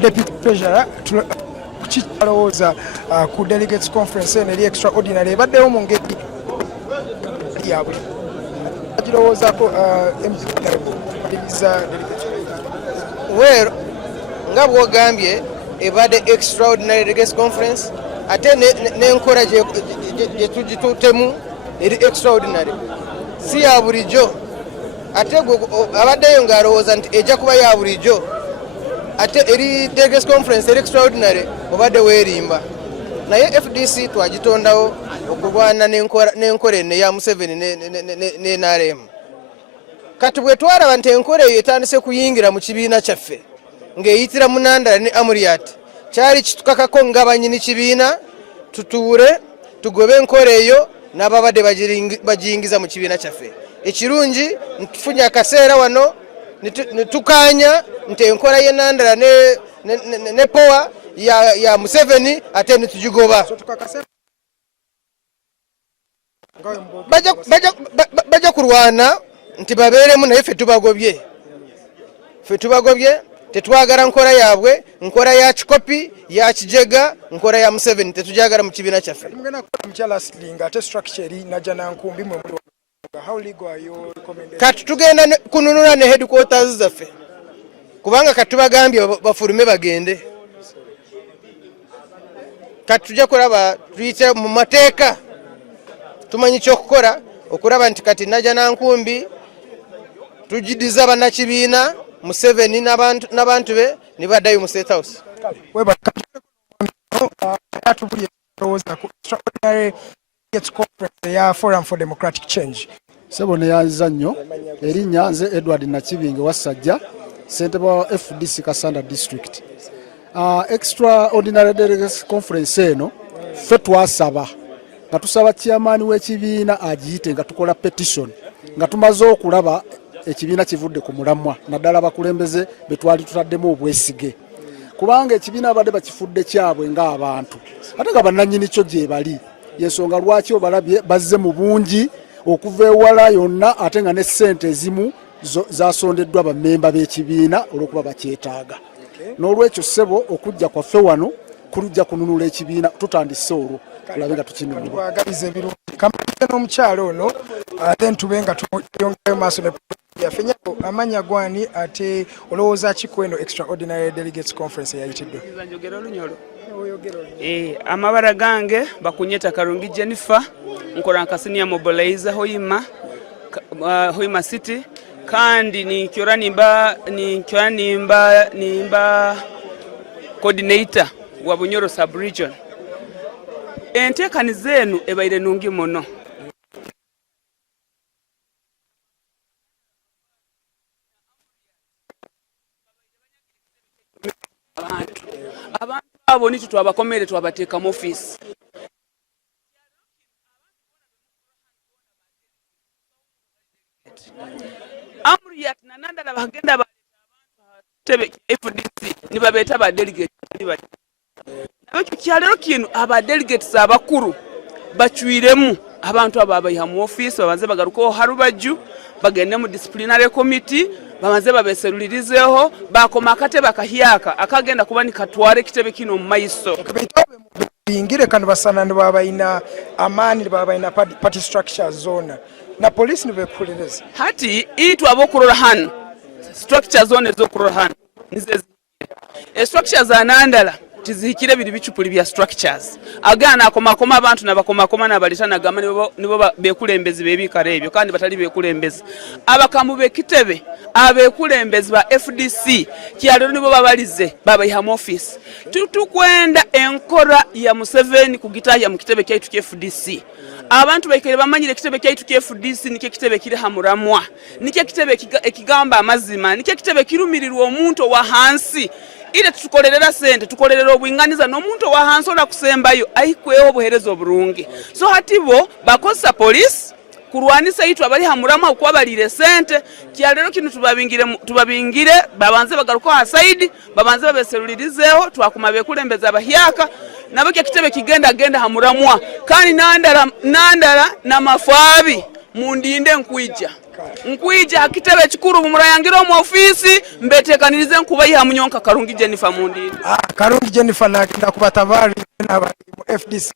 Deputy Treasurer kikyalowooza ku Delegates Conference eno eri extraordinary ebaddewo mu ngeri yabwe agirowoozaako well nga bw'ogambye ebadde extraordinary Delegates Conference ate n'enkola gye tugituutemu eri extraordinary si ya bulijjo. Ate abaddeyo ng'alowooza nti ejja kuba ya bulijjo ate eri Delegates Conference eri extraordinary obadde weerimba. Naye FDC twagitondawo okulwana n'enkola eno eya Museveni ne NRM. Kati bwe twalaba nti enkola eyo etandise kuyingira mu kibiina kyaffe ng'eyitira mu Nandala ne Amuriat, kyali kitukakako nga bannyini kibiina tutuure tugobe enkola eyo n'ababadde bagiyingiza mu kibiina kyaffe. Ekirungi ntufunye akaseera wano netukaanya nti enkola y'e Nandala ne power ya Museveni ate netugigoba. Bajja kulwana nti babeeremu naye ffe tubagobye tetwagala nkola yaabwe, nkola ya kikopi ya kijega, nkola ya Museveni tetujagala mu kibiina kyaffe. Kati tugenda kununula ne headquarters zaffe kubanga kati tubagambye bafulume bagende. Kati tujja kulaba tuyite mu mateeka tumanyi ky'okukola okulaba nti kati Najjanankumbi tugidiza bannakibiina Museveni n'abantu be ne baddayo mu State House. Forum for Democratic Change. Sebo ne yanza nnyo erinnya nze Edward Nakibinge Wasajja ssentebe wa FDC Kasanda District. Extraordinary Delegates Conference eno ffe twasaba nga tusaba chairman w'ekibiina agiyite nga tukola petition nga tumaze okulaba ekibiina kivudde ku mulamwa naddala abakulembeze be twali tutaddemu obwesige kubanga ekibiina abadde bakifudde kyabwe ng'abantu ate nga bannannyini kyo gye bali yensonga lwaki obalabye bazze mu bungi okuva ewala yonna ate nga ne ssente ezimu zasondeddwa bammemba b'ekibiina olw'okuba bakyetaaga n'olwekyo ssebo okujja kwaffe wano kulujja kununula ekibiina tutandise olwo tulabe nga tukinunula ebirungi kamalize n'omukyalo ono then tube nga tuyongayo maaso ne yaffe nyako amanya gwani ate olowooza ki ku eno Extraordinary Delegates Conference eyayitiddwa amabara gange bakunyeta Karungi Jennifer nkola nkasinia mobilizer Hoima City kandi nikyora nimba coordinator wa Bunyoro sub-region. Enteekaniza eno ebaire nungi muno. Abantu abo ni twabakomere twabateeka mu office. Amriyat na Nandala bagenda tebe FDC ni babeta ba delegate Ekyo kyalero kino aba delegates abakuru bachwiremu abantu ababayiha mu office babanze bagaruko harubaju bagende mu disciplinary committee babanze babeserulirizeho bakoma akatebe akahiyaka akagenda kuba ni katware kitebe kino mu maiso bingire kanu basana ndo babayina amani babayina party structure zone na police ni bekuliriza hati itu abokurora hano structure zone zo kurora hano nizezi structures za Nandala tizikire biri bicupuli bya structures agana akoma abantu nabakoma nabalitana gama nibo bekulembezi bebikare ebyo kandi batali bekulembezi abakamu bekitebe abekulembezi ba FDC kyalero nibo babalize babayiha mu office tukwenda enkora ya Museveni kugitaya mu kitebe kyaitu FDC abantu baikere bamanyire kitebe kyaitu FDC nike kitebe kiri hamuramwa nike kitebe ekigamba amazima nike kitebe kirumirirwa omuntu wa hansi ile tukolerera sente tukolerera obwinganiza n'omuntu wa hansi ola kusembayo ayikweho obuherezo burungi so hatibo bakosa police kurwanisa itu abali hamurama okwabalire sente kyalero kino tubabingire babanze bagaruko aside babanze babeserulirizeho twakuma bekulembeza abahiyaka nabo kitebe kigenda hamuramwa kandi Nandala na mafabi mundinde nkwija kitebe kikuru mumurayangiro mu office mbetekanirize nkubayiha munyonka Karungi Jennifer mundinde Karungi Jennifer nakina kubatabari n'abali mu FDC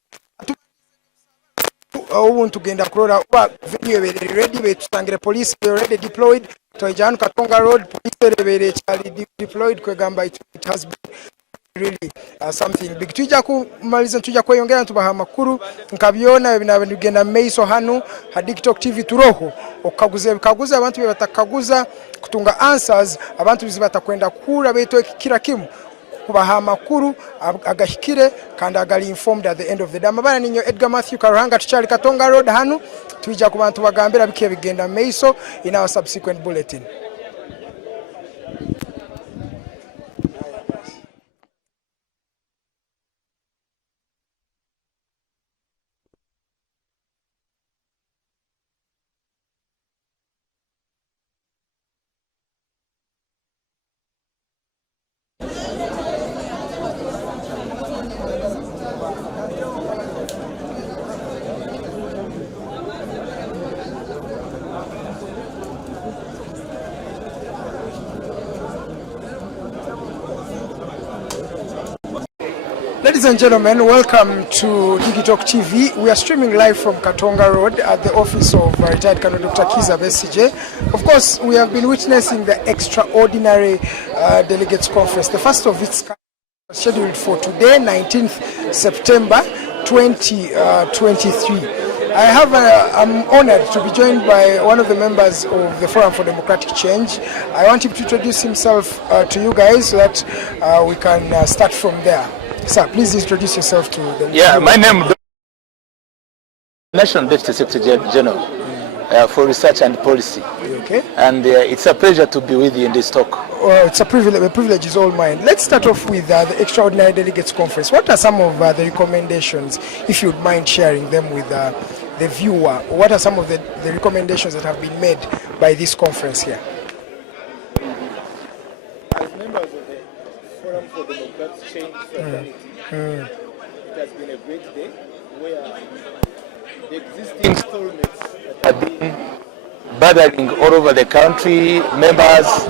ubuntu genda kurora venue bere ready betutangire police already deployed to Jan Katonga Road police bere chali deployed kwegamba it has been really something big tujja kumaliza tujja kweyongera tubaha makuru nkabyona binabigenda meiso hano ha Digitalk TV turoho okaguze abantu batakaguza kutunga answers abantu bizibatakwenda kura beto kira kimu kubaha makuru agashikire kandi agali informed at the end of the day amabana ninyo Edgar Matthew Karuhanga tuchali Katonga Road hano tujja ku bantu bagambira bikiye bigenda meiso in our subsequent bulletin. Ladies and gentlemen, welcome to Digitalk TV. We are streaming live from Katonga Road at the office of retired Colonel Dr. Kiza Besije. Of course, we have been witnessing the Extraordinary Delegates Conference, the first of its kind, scheduled for today, 19th September 2023. I'm honored to be joined by one of the members of the Forum for Democratic Change. I want him to introduce himself to you guys so that we can start from there. Sir, please introduce yourself to the... Yeah, my name is National Deputy Secretary General. for research and policy. Okay. And it's a pleasure to be with you in this talk. It's a privilege. The privilege is all mine. Let's start off with the Extraordinary Delegates Conference. What are some of the recommendations, if you'd mind sharing them with the viewer? What are some of the recommendations that have been made by this conference here? As members of the Forum for Democratic Change Fraternity, it has been a great day where the existing stallmates that have been bothering all over the country, members,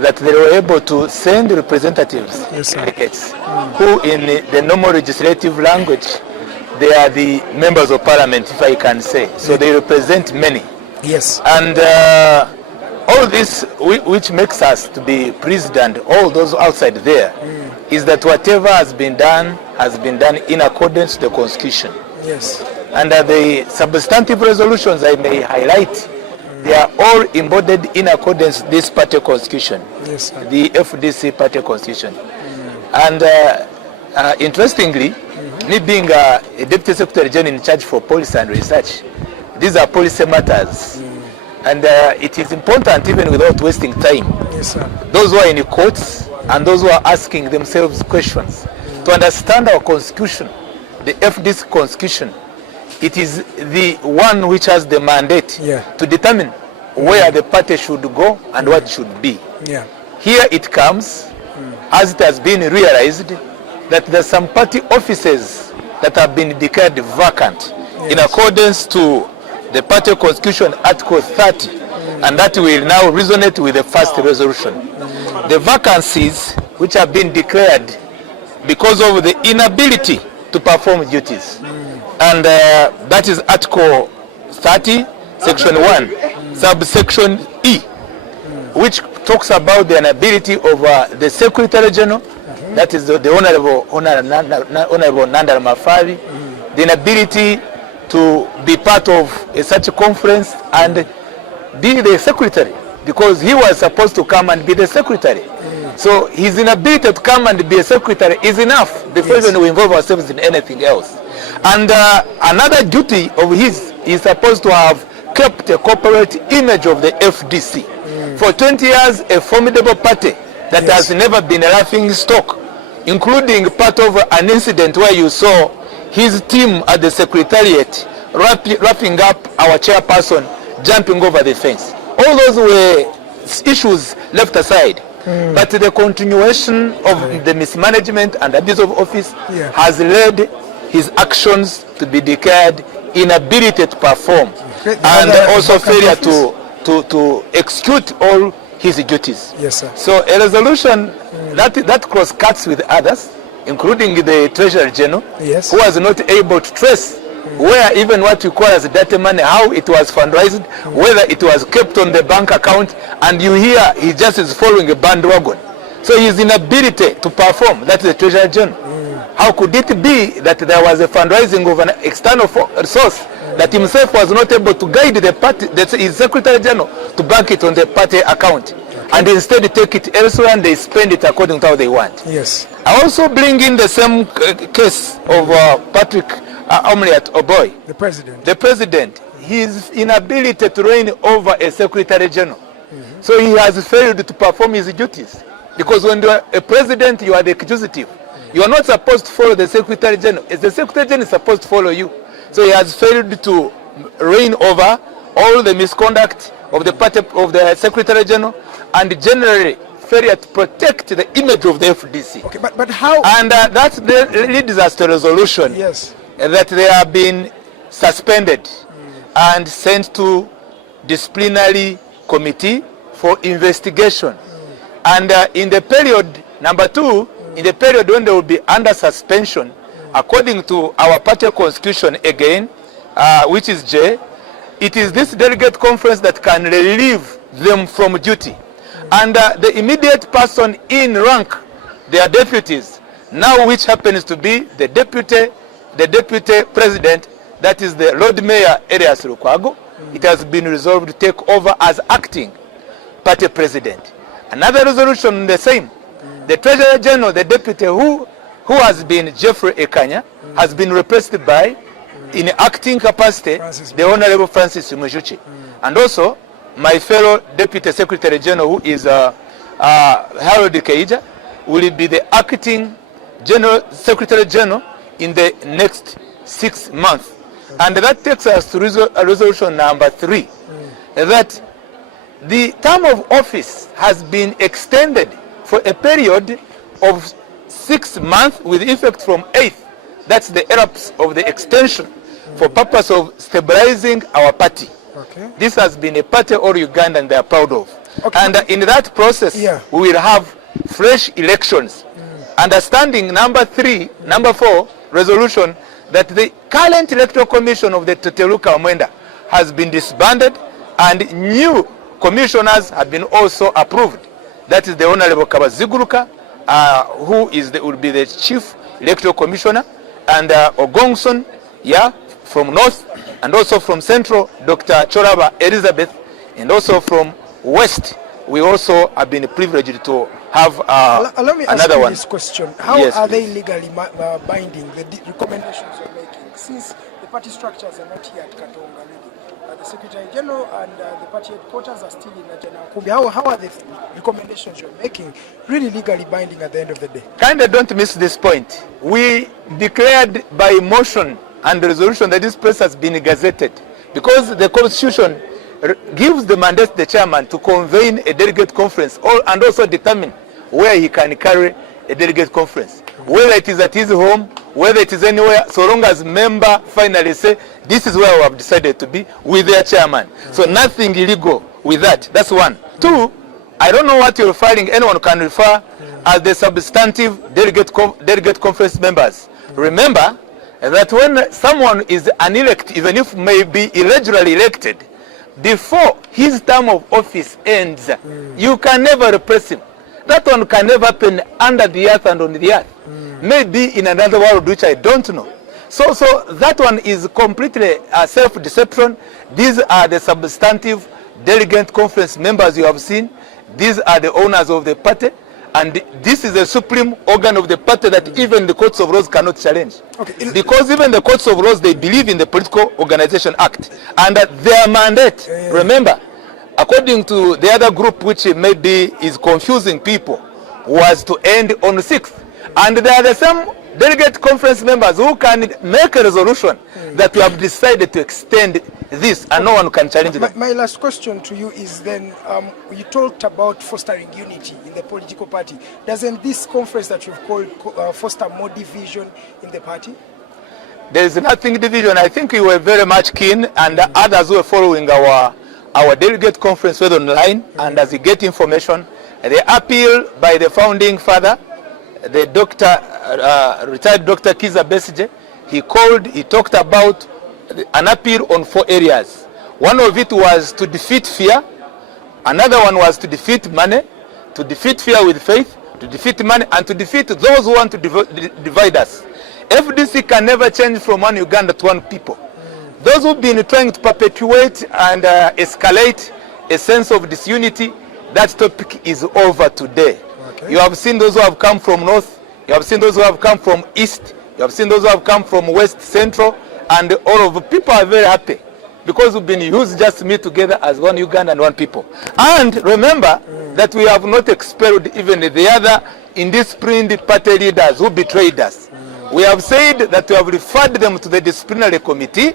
that they were able to send representatives, delegates, who in the normal legislative language, they are the members of parliament, if I can say. So they represent many. Yes. And all this, which makes us to be pleased, and all those outside there, is that whatever has been done in accordance to the Constitution. Yes. And the substantive resolutions I may highlight, they are all embodied in accordance with this party constitution, yes, sir. The FDC party constitution. And interestingly, me being a Deputy Secretary General in charge for policy and research, these are policy matters. And it is important, even without wasting time, yes, sir. Those who are in the courts and those who are asking themselves questions, to understand our constitution, the FDC constitution, it is the one which has the mandate to determine where the party should go and what should be. Yeah. Here it comes, as it has been realized, that there are some party offices that have been declared vacant in accordance to the party constitution Article 30, and that will now resonate with the first resolution. The vacancies which have been declared because of the inability to perform duties. And that is Article 30, Section 1, subsection E, which talks about the inability of the Secretary General, that is the Honorable Nandala Mafavi, the inability to be part of such a conference and be the Secretary, because he was supposed to come and be the Secretary. So his inability to come and be a Secretary is enough before even we involve ourselves in anything else. And another duty of his is supposed to have kept a corporate image of the FDC. For 20 years, a formidable party that has never been a laughing stock, including part of an incident where you saw his team at the Secretariat wrapping up our chairperson, jumping over the fence. All those were issues left aside. But the continuation of the mismanagement and abuse of office has led his actions to be declared inability to perform, and also failure to execute all his duties. Yes, sir. So a resolution that cross-cuts with others, including the Treasury General, who was not able to trace where even what we call as data money, how it was fundraised, whether it was kept on the bank account, and you hear he just is following a bandwagon. So his inability to perform, that's the Treasury General. How could it be that there was a fundraising of an external source that himself was not able to guide the party, his Secretary General, to bank it on the party account, and instead take it elsewhere and they spend it according to how they want? Yes. I also bring in the same case of Patrick Omriat Oboy, the president. The president, his inability to reign over a Secretary General. So he has failed to perform his duties. Because when you are a president, you are the executive. You are not supposed to follow the Secretary General. The Secretary General is supposed to follow you. So he has failed to reign over all the misconduct of the party, of the Secretary General, and generally failure to protect the image of the FDC. Okay, but how? And that leads us to a resolution. Yes. That they have been suspended and sent to disciplinary committee for investigation. And in the period, number 2, in the period when they will be under suspension, according to our party constitution again, which is J, it is this delegate conference that can relieve them from duty. And the immediate person in rank, their deputies, now which happens to be the deputy president, that is the Lord Mayor Elias Lukwago, it has been resolved to take over as acting party president. Another resolution the same. The Treasurer General, the deputy who has been Jeffrey Ekanya, has been replaced by in acting capacity, the Honorable Francis Mwijukye. And also, my fellow Deputy Secretary General, who is Harold Kaija, will be the acting Secretary General in the next 6 months. And that takes us to resolution number 3, that the term of office has been extended for a period of 6 months with effect from 8th. That's the elapse of the extension for purpose of stabilizing our party. Okay. This has been a party all Ugandan they are proud of. Okay. And in that process, we will have fresh elections. Understanding number 4 resolution that the current electoral commission of the Teteluka Mwenda has been disbanded and new commissioners have been also approved. That is the Honorable Kabaziguruka, who will be the chief electoral commissioner, and Ogongson, from north, and also from central, Dr. Choraba Elizabeth, and also from west, we also have been privileged to have allow me another ask you one. this question. How are they legally binding, the recommendations you're making, since the party structures are not here at Katonga really? The Secretary General and the party headquarters are still in Najana. How are the recommendations you're making really legally binding at the end of the day? Kinda don't miss this point. We declared by motion and resolution that this place has been gazetted because the Constitution gives the mandate to the chairman to convene a delegate conference and also determine where he can carry a delegate conference. Whether it is at his home, whether it is anywhere, so long as member finally say, this is where we have decided to be with their chairman. So nothing illegal with that. That's one. 2, I don't know what you're referring, anyone can refer as the substantive delegate conference members. Remember that when someone is unelected, even if may be irregularly elected, before his term of office ends, you can never replace him. That one can never happen under the earth and on the earth. Maybe in another world which I don't know. So that one is completely self-deception. These are the substantive delegate conference members you have seen. These are the owners of the party. And this is the supreme organ of the party that even the courts of laws cannot challenge. Okay. Because even the courts of laws, they believe in the Political Organization Act. And that their mandate, remember, according to the other group which maybe is confusing people, was to end on the 6th. And there are the same delegate conference members who can make a resolution that we have decided to extend this and no one can challenge them. My last question to you is then, you talked about fostering unity in the political party. Doesn't this conference that you've called foster more division in the party? There is nothing division. I think you were very much keen and others were following our delegate conference whether online and as you get information, the appeal by the founding father, the retired Dr. Kiza Besige, he talked about an appeal on 4 areas. One of it was to defeat fear. Another one was to defeat money, to defeat fear with faith, to defeat money, and to defeat those who want to divide us. FDC can never change from one Uganda to one people. Those who've been trying to perpetuate and escalate a sense of disunity, that topic is over today. Okay. You have seen those who have come from north, you have seen those who have come from east, you have seen those who have come from west, central, and all of the people are very happy because we've been used just to meet together as one Uganda and one people. And remember that we have not expelled even the other indisciplined party leaders who betrayed us. We have said that we have referred them to the disciplinary committee,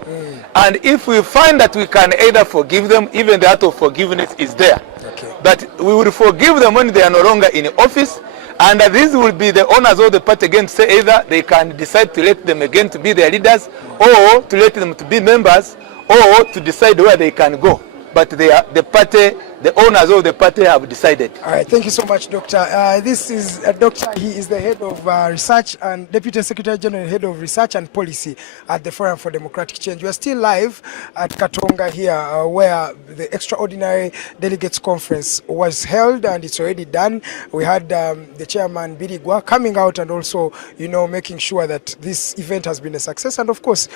and if we find that we can either forgive them, even the act of forgiveness is there. Okay. But we will forgive them when they are no longer in office, and these will be the owners of the party again to say either they can decide to let them again to be their leaders, or to let them to be members, or to decide where they can go. But they are the party, the owners of the party have decided. All right, thank you so much, Doctor. This is Doctor. He is the head of research and Deputy Secretary General, head of research and policy at the Forum for Democratic Change. We are still live at Katonga here, where the extraordinary delegates conference was held, and it's already done. We had the chairman Birigwa coming out and also, making sure that this event has been a success. And of course,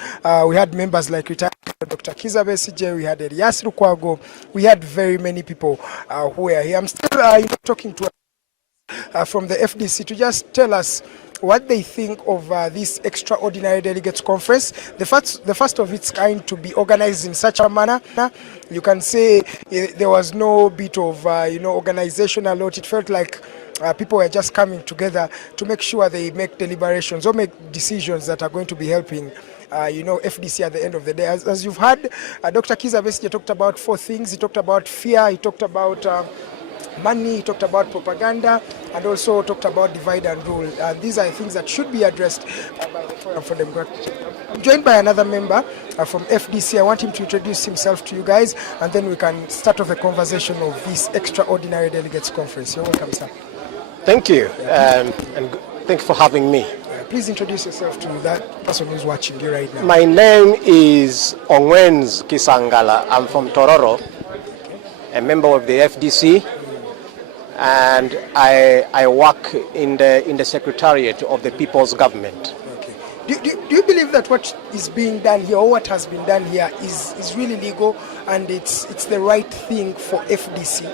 we had members like retired Dr. Kiza Besige, we had Elias Lukwago, we had very many people who were here. I'm still talking to from the FDC to just tell us what they think of this extraordinary delegates conference, the first of its kind to be organized in such a manner. You can say there was no bit of organizational lot. It felt like people were just coming together to make sure they make deliberations or make decisions that are going to be helping FDC at the end of the day. As you've heard, Dr. Kiza Besigye talked about 4 things. He talked about fear, he talked about money, he talked about propaganda, and also talked about divide and rule. These are things that should be addressed by the Forum for Democratic. I'm joined by another member from FDC. I want him to introduce himself to you guys, and then we can start off the conversation of this extraordinary delegates conference. You're welcome, sir. Thank you, and thank you for having me. Please introduce yourself to that person who's watching you right now. My name is Ongwens Kisangala. I'm from Tororo, a member of the FDC, and I work in the Secretariat of the People's Government. Okay. Do you believe that what is being done here, or what has been done here, is really legal and it's the right thing for FDC?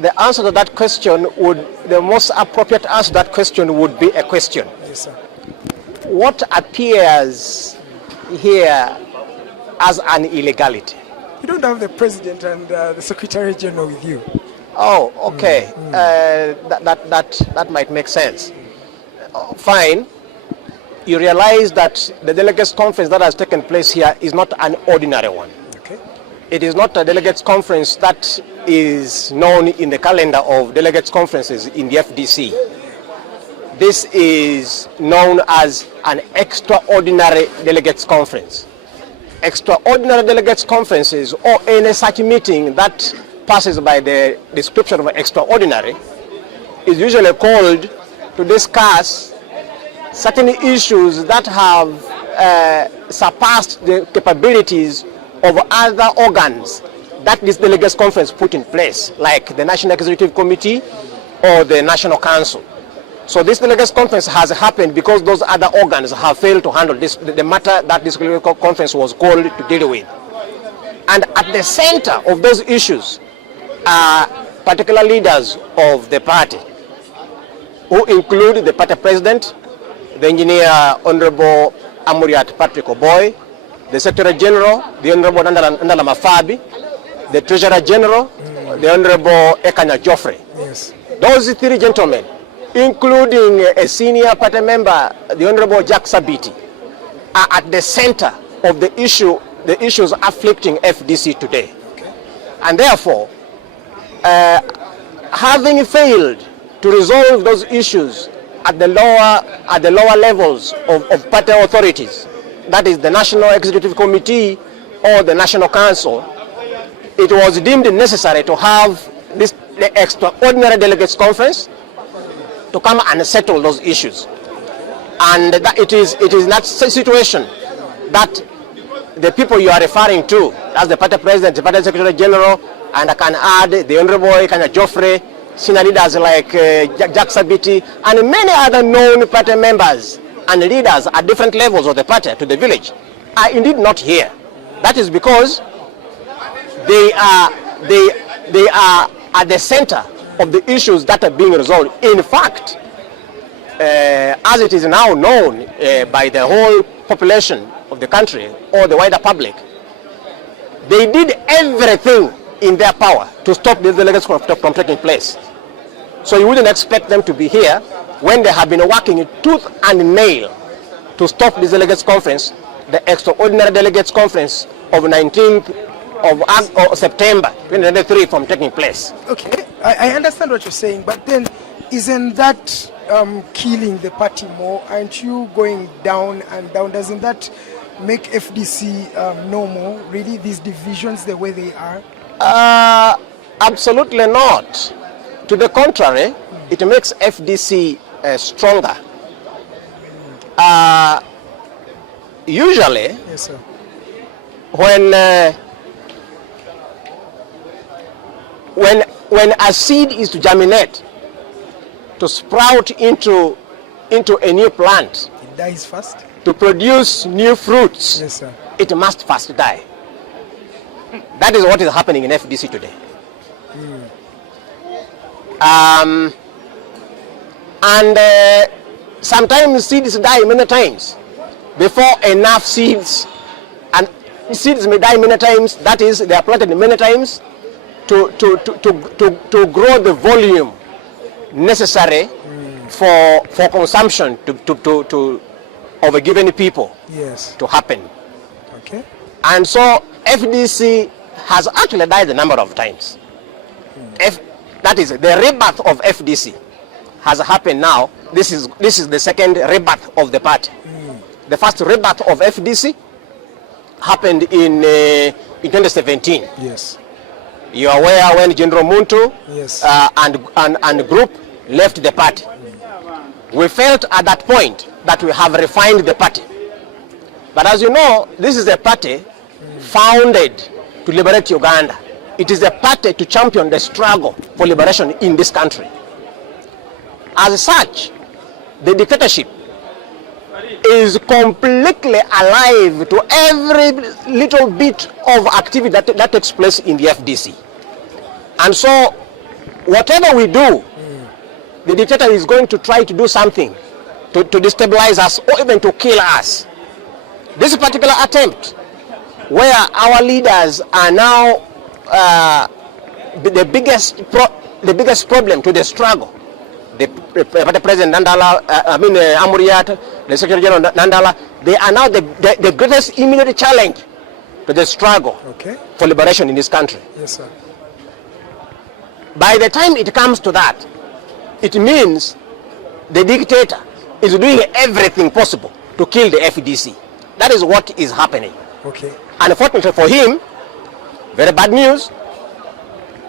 The answer to that question the most appropriate answer to that question would be a question. Yes, sir. What appears here as an illegality? You don't have the President and the Secretary General with you. Oh, okay. That might make sense. Fine. You realize that the delegates conference that has taken place here is not an ordinary one. Okay. It is not a delegates conference that is known in the calendar of delegates conferences in the FDC. This is known as an extraordinary delegates conference. Extraordinary delegates conferences, or any such meeting that passes by the description of extraordinary, is usually called to discuss certain issues that have surpassed the capabilities of other organs that this delegates conference put in place, like the National Executive Committee or the National Council. So this delegates conference has happened because those other organs have failed to handle the matter that this delegates conference was called to deal with. And at the center of those issues are particular leaders of the party, who include the party president, the engineer Honorable Amuriat Patrick Oboy, the Secretary General, the Honorable Nandala Mafabi, the Treasurer General, the Honorable Ekanya Joffrey. Yes. Those 3 gentlemen, including a senior party member, the Honorable Jack Sabiti, are at the center of the issues afflicting FDC today. Okay. And therefore, having failed to resolve those issues at the lower levels of party authorities, that is the National Executive Committee or the National Council, it was deemed necessary to have the extraordinary delegates conference to come and settle those issues. And that it is in that situation that the people you are referring to, as the party president, the party secretary general, and I can add the Honorable Ekanya Joffrey, senior leaders like Jack Sabiti, and many other known party members and leaders at different levels of the party to the village, are indeed not here. That is because they are at the center of the issues that are being resolved. In fact, as it is now known by the whole population of the country or the wider public, they did everything in their power to stop these delegates from taking place. So you wouldn't expect them to be here when they have been working tooth and nail to stop this delegates conference, the extraordinary delegates conference of 19th of September 2023 from taking place. Okay, I understand what you're saying, but then isn't that killing the party more? Aren't you going down and down? Doesn't that make FDC normal, really, these divisions the way they are? Absolutely not. To the contrary, it makes FDC stronger. Usually, yes, sir. When a seed is to germinate, to sprout into a new plant, it dies first. To produce new fruits, yes, sir. It must first die. That is what is happening in FDC today. sometimes seeds die many times before enough seeds, and seeds may die many times. That is, they are planted many times to grow the volume necessary for consumption of a given people to happen. Okay. And so FDC has actually died a number of times. That is, the rebirth of FDC has happened now. This is the second rebirth of the party. The first rebirth of FDC happened in 2017. Yes. You are aware when General Muntu and group left the party. We felt at that point that we have refined the party. But as you know, this is a party founded to liberate Uganda. It is a party to champion the struggle for liberation in this country. As such, the dictatorship is completely alive to every little bit of activity that takes place in the FDC. And so, whatever we do, the dictator is going to try to do something to destabilize us or even to kill us. This particular attempt, where our leaders are now the biggest problem to the struggle, the President Nandala, Amuriat, the Secretary General Nandala, they are now the greatest immediate challenge to the struggle for liberation in this country. Yes, sir. By the time it comes to that, it means the dictator is doing everything possible to kill the FDC. That is what is happening. Okay. Unfortunately for him, very bad news,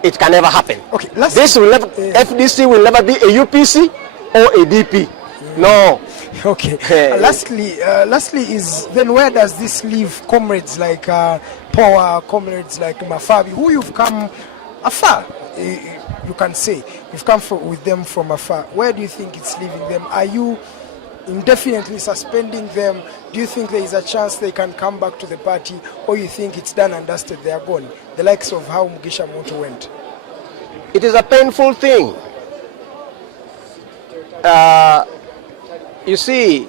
it can never happen. Okay. FDC will never be a UPC or a DP. No. Okay. Lastly is then where does this leave comrades like Power, comrades like Mafabi, who you've come afar? You can say you've come with them from afar. Where do you think it's leaving them? Are you indefinitely suspending them? Do you think there is a chance they can come back to the party, or you think it's done and dusted, they are gone? The likes of how Mugisha Muntu went. It is a painful thing. You see,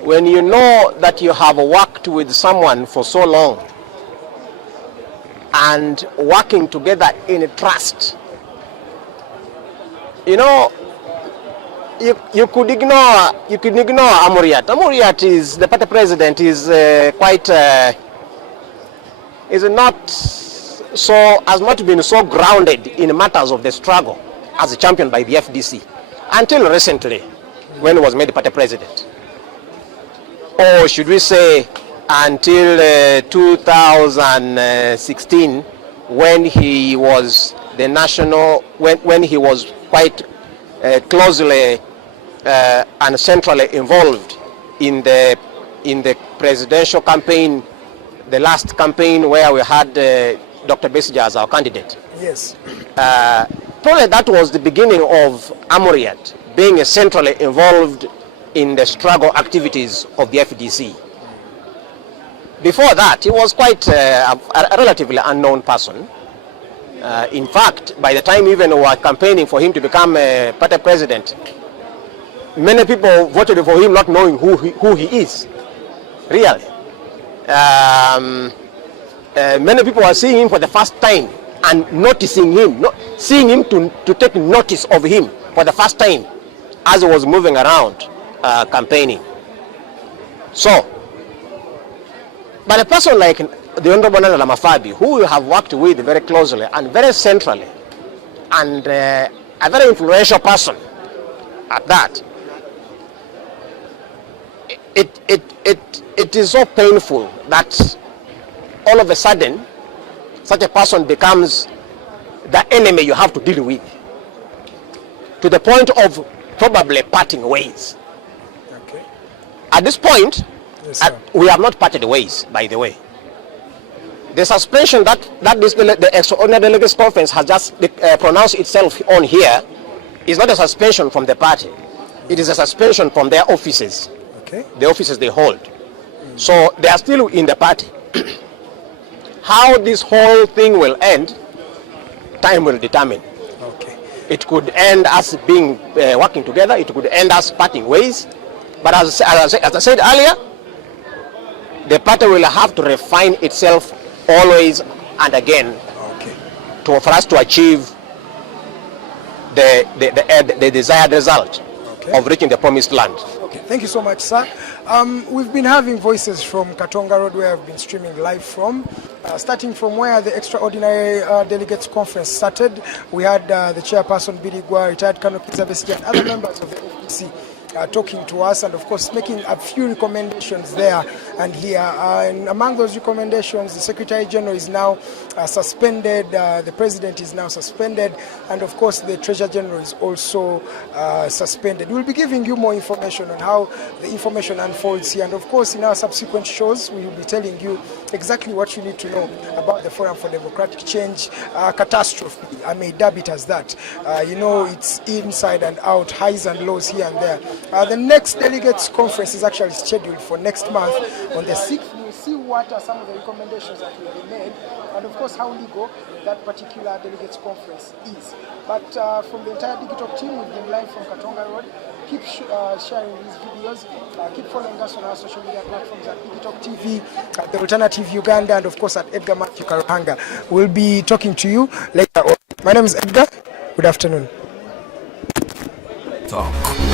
when you know that you have worked with someone for so long and working together in trust, you know, you could ignore Amuriat. Amuriat is the party president, is has not been so grounded in matters of the struggle as a champion by the FDC until recently, when he was made party president, or should we say until 2016, when he was the national, when he was quite closely and centrally involved in the presidential campaign, the last campaign where we had Dr. Besija as our candidate. Yes. Probably that was the beginning of Amuriat being centrally involved in the struggle activities of the FDC. Before that, he was quite a relatively unknown person. In fact, by the time even we were campaigning for him to become a party president, many people voted for him not knowing who he is, really. Many people are seeing him for the first time and noticing him, seeing him to take notice of him for the first time as he was moving around campaigning. So, but a person like the Honorable Nandala Mafabi, who you have worked with very closely and very centrally, and a very influential person at that, it is so painful that all of a sudden such a person becomes the enemy you have to deal with, to the point of probably parting ways. Okay. At this point, yes, we have not parted ways, by the way. The suspension that the Extraordinary Delegates Conference has just pronounced itself on here is not a suspension from the party. It is a suspension from their offices, the offices they hold. So they are still in the party. How this whole thing will end, time will determine. Okay. It could end us being working together. It could end us parting ways. But as I said earlier, the party will have to refine itself always and again for us to achieve the desired result of reaching the promised land. Okay, thank you so much, sir. We've been having voices from Katonga Road, where I've been streaming live from. Starting from where the extraordinary delegates conference started, we had the chairperson Birigwa, retired Colonel Kizabesi, and other members of the FDC talking to us, and of course making a few recommendations there and here. And among those recommendations, the Secretary General is now suspended, the President is now suspended, and of course the Treasurer General is also suspended. We'll be giving you more information on how the information unfolds here, and of course in our subsequent shows we will be telling you exactly what you need to know about the Forum for Democratic Change catastrophe. I may dub it as that. You know, it's inside and out, highs and lows here and there. The next delegates conference is actually scheduled for next month on the 6th. We'll see what are some of the recommendations that will be made, and of course how legal that particular delegates conference is. But from the entire Digitalk team, we've been live from Katonga Road. Keep sharing these videos. Keep following us on our social media platforms at Digitalk TV, at The Alternative Uganda, and of course at Edgar Matthew Karuhanga. We'll be talking to you later on. My name is Edgar. Good afternoon. Talk.